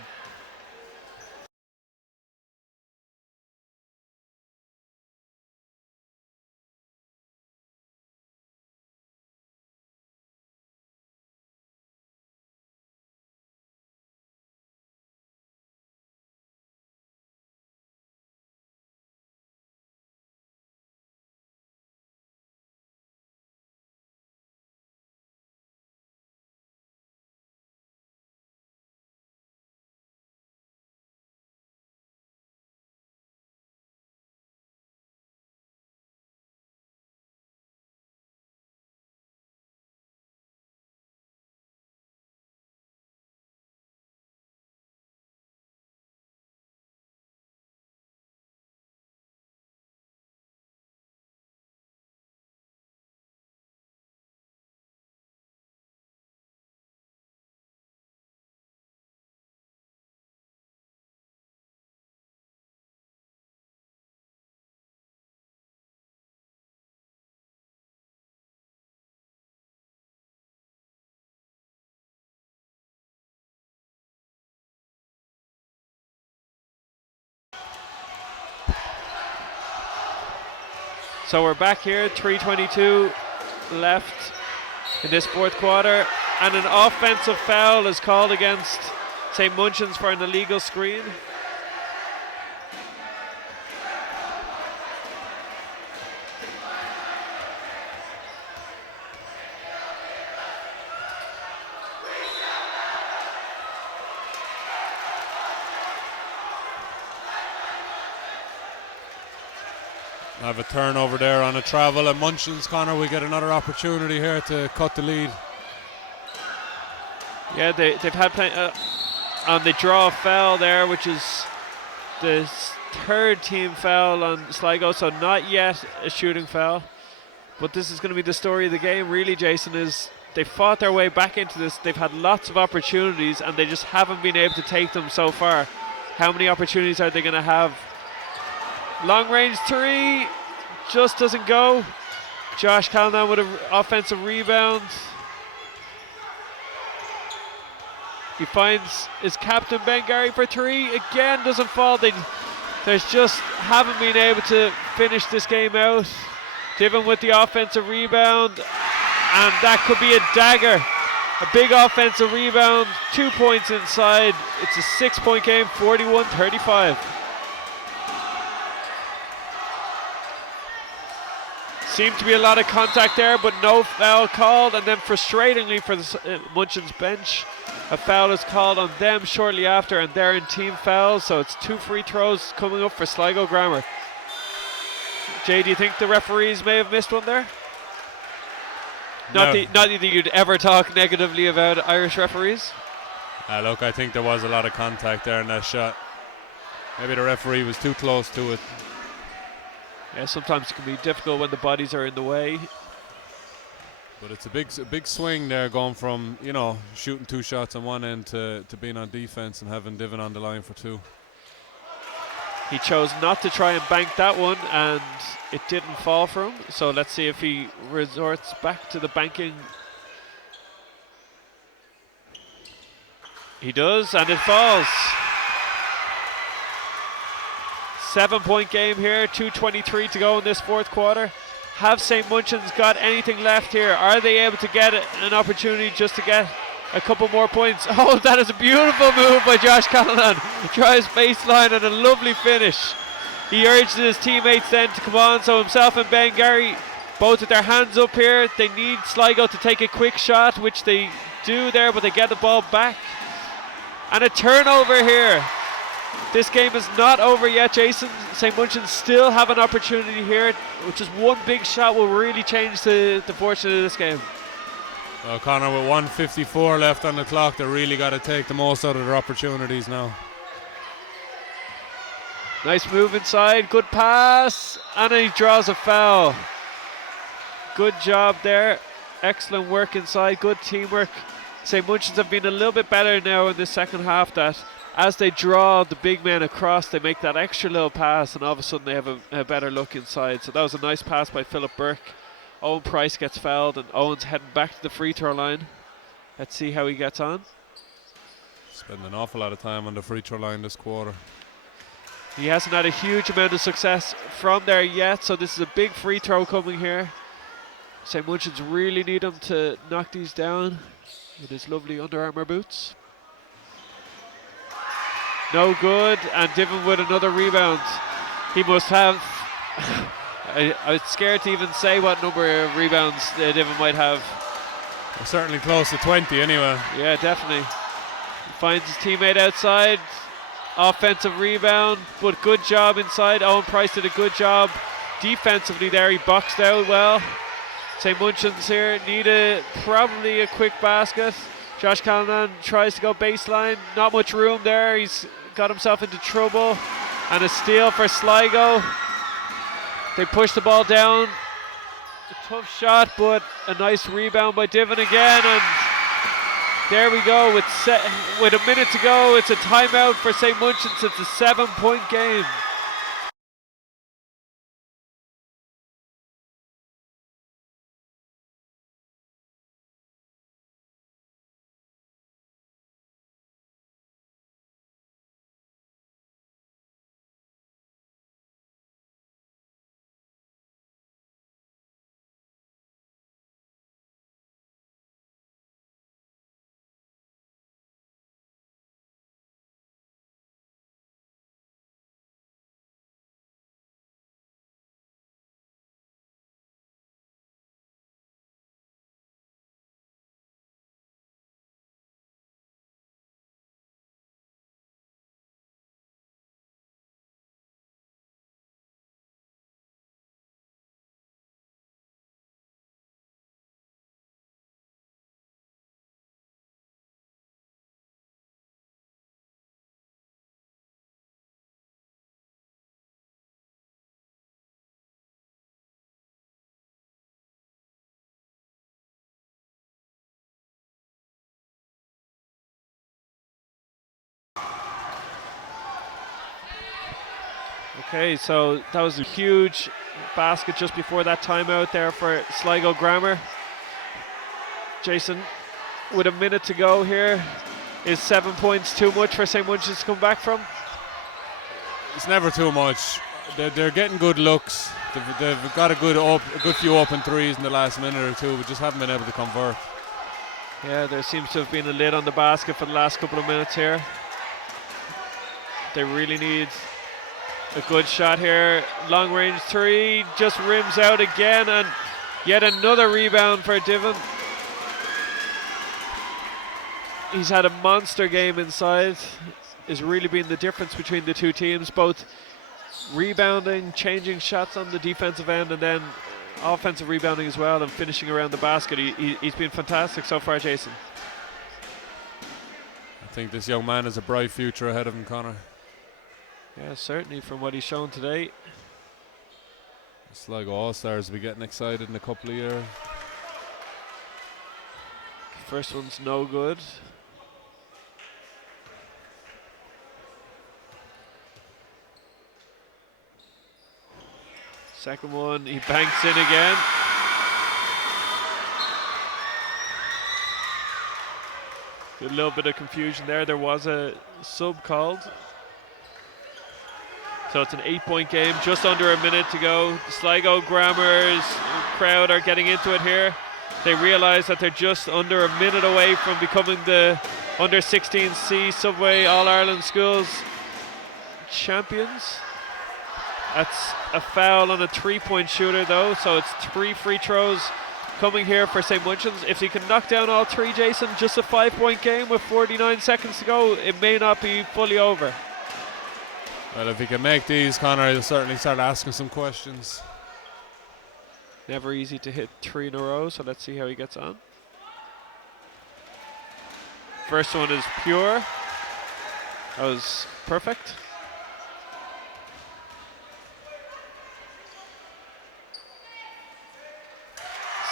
So we're back here, 3:22 left in this fourth quarter, and an offensive foul is called against St. Munchin's for an illegal screen. I have a turnover there on a travel, and Munchin's, Connor, we get another opportunity here to cut the lead. Yeah, they've had plenty, on the draw foul there, which is the third team foul on Sligo, so not yet a shooting foul. But this is going to be the story of the game, really, Jason, is they fought their way back into this. They've had lots of opportunities, and they just haven't been able to take them so far. How many opportunities are they going to have? Long range three just doesn't go. Josh Callanan with an offensive rebound. He finds his captain Ben Gary for three. Again, doesn't fall. They just haven't been able to finish this game out. Given with the offensive rebound, and that could be a dagger. A big offensive rebound, 2 points inside. It's a 6-point game, 41-35. Seemed to be a lot of contact there, but no foul called. And then frustratingly for the Munchin's bench, a foul is called on them shortly after, and they're in team fouls. So it's 2 free throws coming up for Sligo Grammar. Jay, do you think the referees may have missed one there? No. Not that you'd ever talk negatively about Irish referees. Look, I think there was a lot of contact there in that shot. Maybe the referee was too close to it. Yeah, sometimes it can be difficult when the bodies are in the way. But it's a big swing there, going from, you know, shooting 2 shots on one end to being on defense and having Divan on the line for 2. He chose not to try and bank that one, and it didn't fall for him. So let's see if he resorts back to the banking. He does, and it falls. 7-point game here, 2:23 to go in this fourth quarter. Have St. Munchin's got anything left here? Are they able to get an opportunity just to get a couple more points? Oh, that is a beautiful move by Josh Callanan. Tries baseline and a lovely finish. He urged his teammates then to come on, so himself and Ben Gary both with their hands up here. They need Sligo to take a quick shot, which they do there, but they get the ball back. And a turnover here. This game is not over yet, Jason. St. Munchin still have an opportunity here, which is one big shot will really change the fortune of this game. Well, Connor, with 1:54 left on the clock, they really got to take the most out of their opportunities now. Nice move inside, good pass, and he draws a foul. Good job there. Excellent work inside, good teamwork. St. Munchins have been a little bit better now in the second half, that as they draw the big men across, they make that extra little pass, and all of a sudden they have a better look inside. So that was a nice pass by Philip Burke. Owen Price gets fouled, and Owen's heading back to the free throw line. Let's see how he gets on. Spending an awful lot of time on the free throw line this quarter. He hasn't had a huge amount of success from there yet, so this is a big free throw coming here. St. Munchins really need him to knock these down with his lovely Under Armour boots. No good, and Diven with another rebound. He must have, I was scared to even say what number of rebounds Diven might have. We're certainly close to 20 anyway. Yeah, definitely. He finds his teammate outside. Offensive rebound, but good job inside. Owen Price did a good job defensively there. He boxed out well. St. Munchins here need probably a quick basket. Josh Callanan tries to go baseline. Not much room there. He's got himself into trouble. And a steal for Sligo. They push the ball down. A tough shot, but a nice rebound by Diven again. And there we go. With a minute to go, it's a timeout for St. Munchins. It's a 7-point game. Okay, so that was a huge basket just before that timeout there for Sligo Grammar. Jason, with a minute to go here, is 7 points too much for St. Munchins to come back from? It's never too much. They're getting good looks. They've got a good few open threes in the last minute or two, but just haven't been able to convert. Yeah, there seems to have been a lid on the basket for the last couple of minutes here. They really need a good shot here. Long range three, just rims out again, and yet another rebound for Diven. He's had a monster game inside. Has really been the difference between the two teams, both rebounding, changing shots on the defensive end, and then offensive rebounding as well, and finishing around the basket. He's been fantastic so far, Jason. I think this young man has a bright future ahead of him, Connor. Yeah, certainly from what he's shown today. Sligo All-Stars will be getting excited in a couple of years. First one's no good. Second one, he banks in again. A little bit of confusion there. There was a sub called. So it's an 8-point game, just under a minute to go. The Sligo Grammar's crowd are getting into it here. They realize that they're just under a minute away from becoming the U16C Subway All-Ireland Schools champions. That's a foul on a 3-point shooter though, so it's 3 free throws coming here for St. Munchins. If he can knock down all 3, Jason, just a 5-point game with 49 seconds to go, it may not be fully over. Well, if he can make these, Connor, he'll certainly start asking some questions. Never easy to hit 3 in a row, so let's see how he gets on. First one is pure. That was perfect.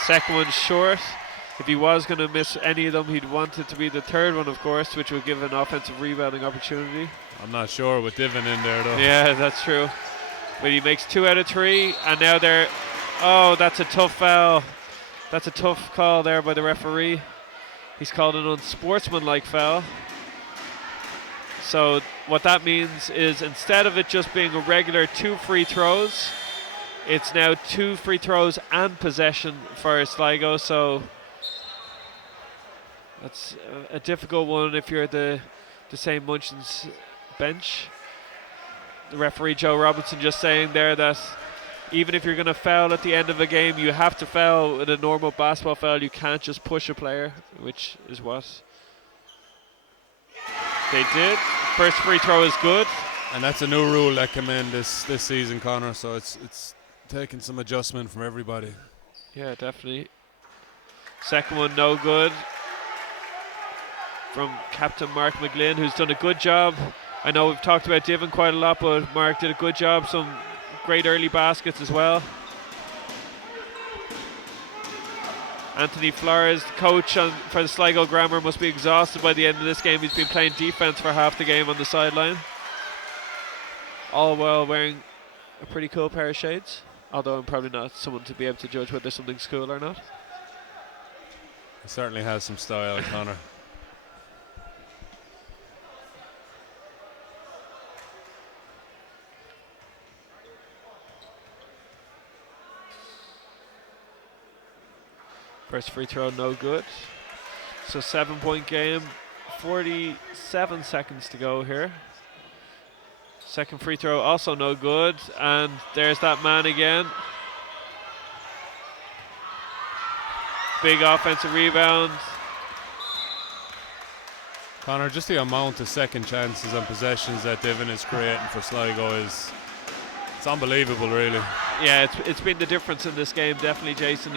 Second one short. If he was going to miss any of them, he'd want it to be the third one, of course, which would give an offensive rebounding opportunity. I'm not sure with Diven in there, though. Yeah, that's true. But he makes 2 out of 3, and now they're... Oh, that's a tough foul. That's a tough call there by the referee. He's called an unsportsmanlike foul. So what that means is instead of it just being a regular 2 free throws, it's now 2 free throws and possession for Sligo. So that's a difficult one if you're the St. Munchin's bench. The referee Joe Robinson just saying there that even if you're going to foul at the end of a game, you have to foul with a normal basketball foul. You can't just push a player, which is what they did. First free throw is good. And that's a new rule that came in this season, Connor, so it's taking some adjustment from everybody. Yeah, definitely. Second one, no good. From Captain Mark McGlynn, who's done a good job. I know we've talked about Diven quite a lot, but Mark did a good job. Some great early baskets as well. Anthony Flores, the coach for the Sligo Grammar, must be exhausted by the end of this game. He's been playing defense for half the game on the sideline. All while wearing a pretty cool pair of shades. Although I'm probably not someone to be able to judge whether something's cool or not. He certainly has some style, Connor. First free throw, no good. So 7-point game, 47 seconds to go here. Second free throw, also no good. And there's that man again. Big offensive rebound. Connor, just the amount of second chances and possessions that Diven is creating for Sligo it's unbelievable, really. Yeah, it's been the difference in this game, definitely, Jason.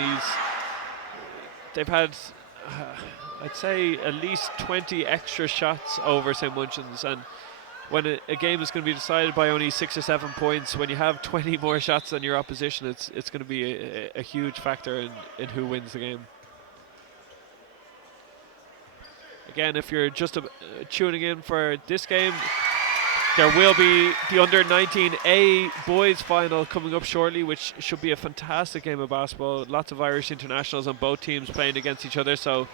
They've had, I'd say, at least 20 extra shots over St. Munchin's, and when a game is going to be decided by only 6 or 7 points, when you have 20 more shots than your opposition, it's going to be a huge factor in who wins the game. Again, if you're just tuning in for this game, there will be the Under-19A boys final coming up shortly, which should be a fantastic game of basketball. Lots of Irish internationals on both teams playing against each other, so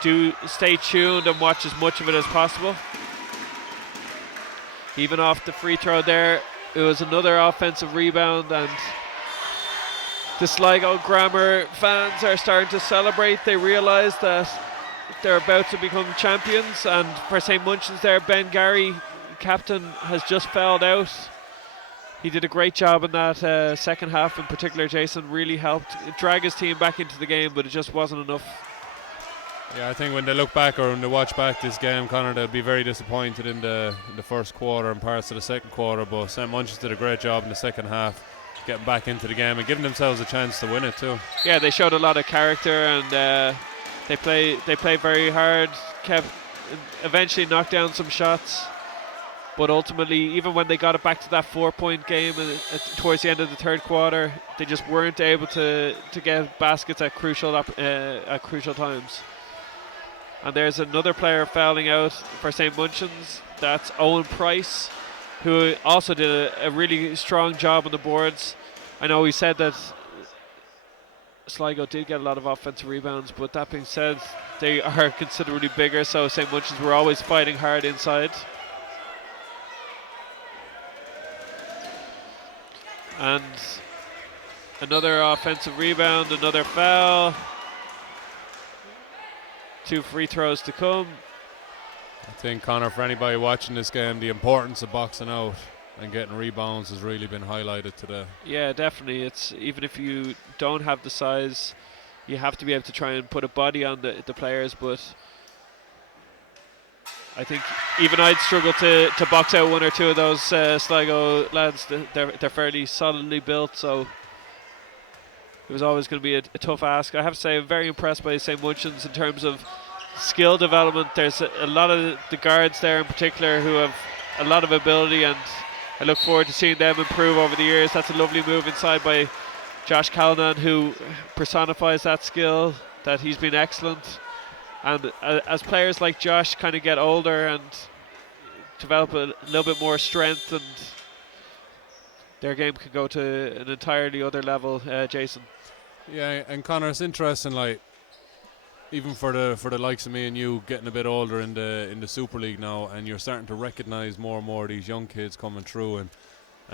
do stay tuned and watch as much of it as possible. Even off the free throw there, it was another offensive rebound, and the Sligo Grammar fans are starting to celebrate. They realise that they're about to become champions, and for St. Munchin's there, Ben Gary, captain, has just fouled out. He did a great job in that second half in particular. Jason really helped drag his team back into the game, but it just wasn't enough. Yeah, I think when they look back or when they watch back this game, Connor, they'll be very disappointed in the first quarter and parts of the second quarter, but St. Munchin's did a great job in the second half getting back into the game and giving themselves a chance to win it too. Yeah, they showed a lot of character, and they play very hard, eventually knocked down some shots. But ultimately, even when they got it back to that 4-point game towards the end of the third quarter, they just weren't able to get baskets at crucial times. And there's another player fouling out for St. Munchin's. That's Owen Price, who also did a really strong job on the boards. I know we said that Sligo did get a lot of offensive rebounds, but that being said, they are considerably bigger, so St. Munchin's were always fighting hard inside. And another offensive rebound, another foul. 2 free throws to come. I think, Connor, for anybody watching this game, the importance of boxing out and getting rebounds has really been highlighted today. Yeah, definitely. It's even if you don't have the size, you have to be able to try and put a body on the players, but I think even I'd struggle to box out 1 or 2 of those Sligo lads. They're fairly solidly built, so it was always going to be a tough ask. I have to say, I'm very impressed by St. Munchin's in terms of skill development. There's a lot of the guards there in particular who have a lot of ability, and I look forward to seeing them improve over the years. That's a lovely move inside by Josh Callanan, who personifies that skill, that he's been excellent. And as players like Josh kind of get older and develop a little bit more strength, and their game can go to an entirely other level, Jason. Yeah, and Connor, it's interesting, like even for the likes of me and you getting a bit older in the Super League now, and you're starting to recognise more and more of these young kids coming through, and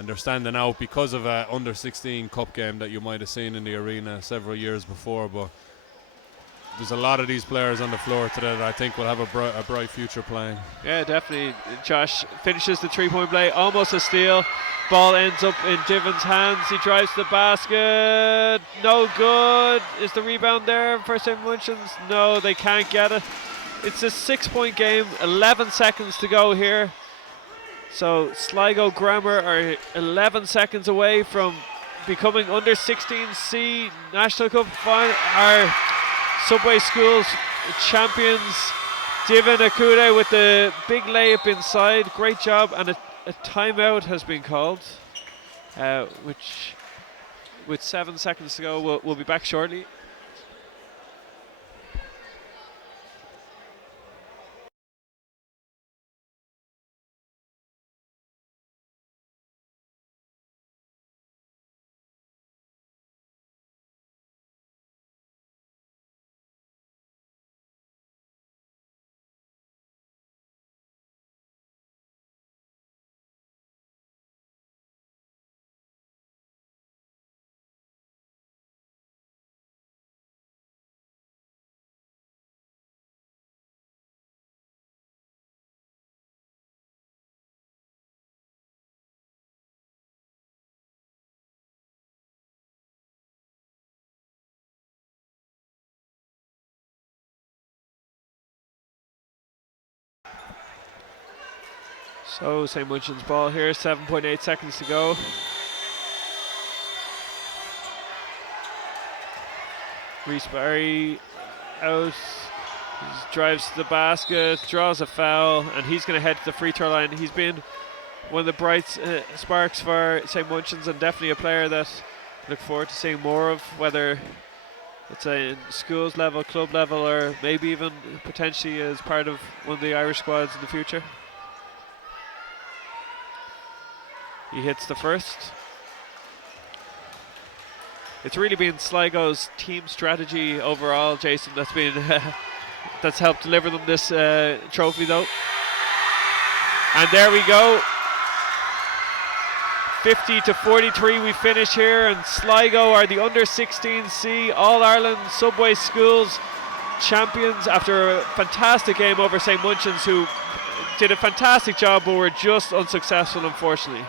they're standing out because of a under 16 cup game that you might have seen in the arena several years before. But there's a lot of these players on the floor today that I think will have a bright future playing. Yeah, definitely. Josh finishes the three-point play, almost a steal. Ball ends up in Diven's hands. He drives to the basket. No good. Is the rebound there for St. Munchin's? No, they can't get it. It's a 6-point game, 11 seconds to go here. So Sligo Grammar are 11 seconds away from becoming under 16C National Cup our Subway Schools champions. Divan Akude with the big layup inside. Great job, and a timeout has been called, which with 7 seconds to go, we'll be back shortly. So St. Munchin's ball here, 7.8 seconds to go. Reese Barry out, he drives to the basket, draws a foul, and he's going to head to the free throw line. He's been one of the bright sparks for St. Munchin's, and definitely a player that I look forward to seeing more of, whether it's a schools level, club level, or maybe even potentially as part of one of the Irish squads in the future. He hits the first. It's really been Sligo's team strategy overall, Jason, that's been that's helped deliver them this trophy, though. And there we go. 50-43 we finish here, and Sligo are the under 16C All-Ireland Subway Schools champions after a fantastic game over St. Munchin's, who did a fantastic job but were just unsuccessful, unfortunately.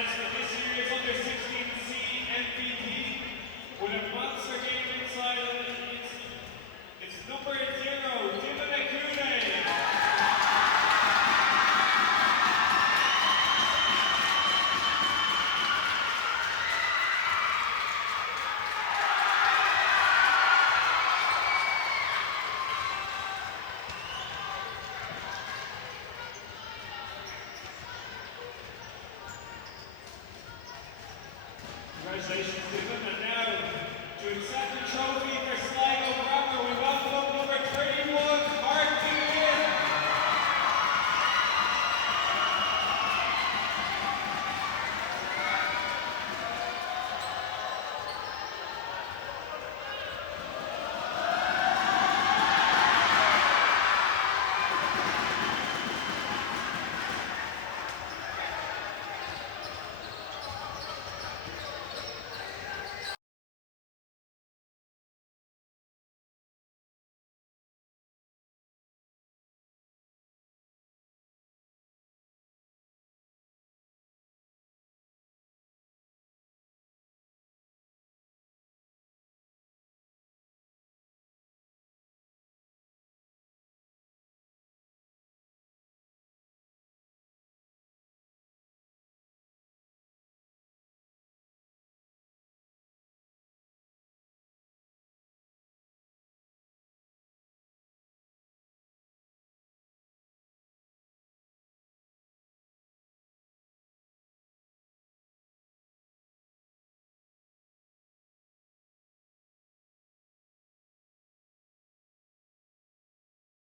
as this year's U16C MVP with a monster game inside of it. It's number 0, Dimanekune. Congratulations.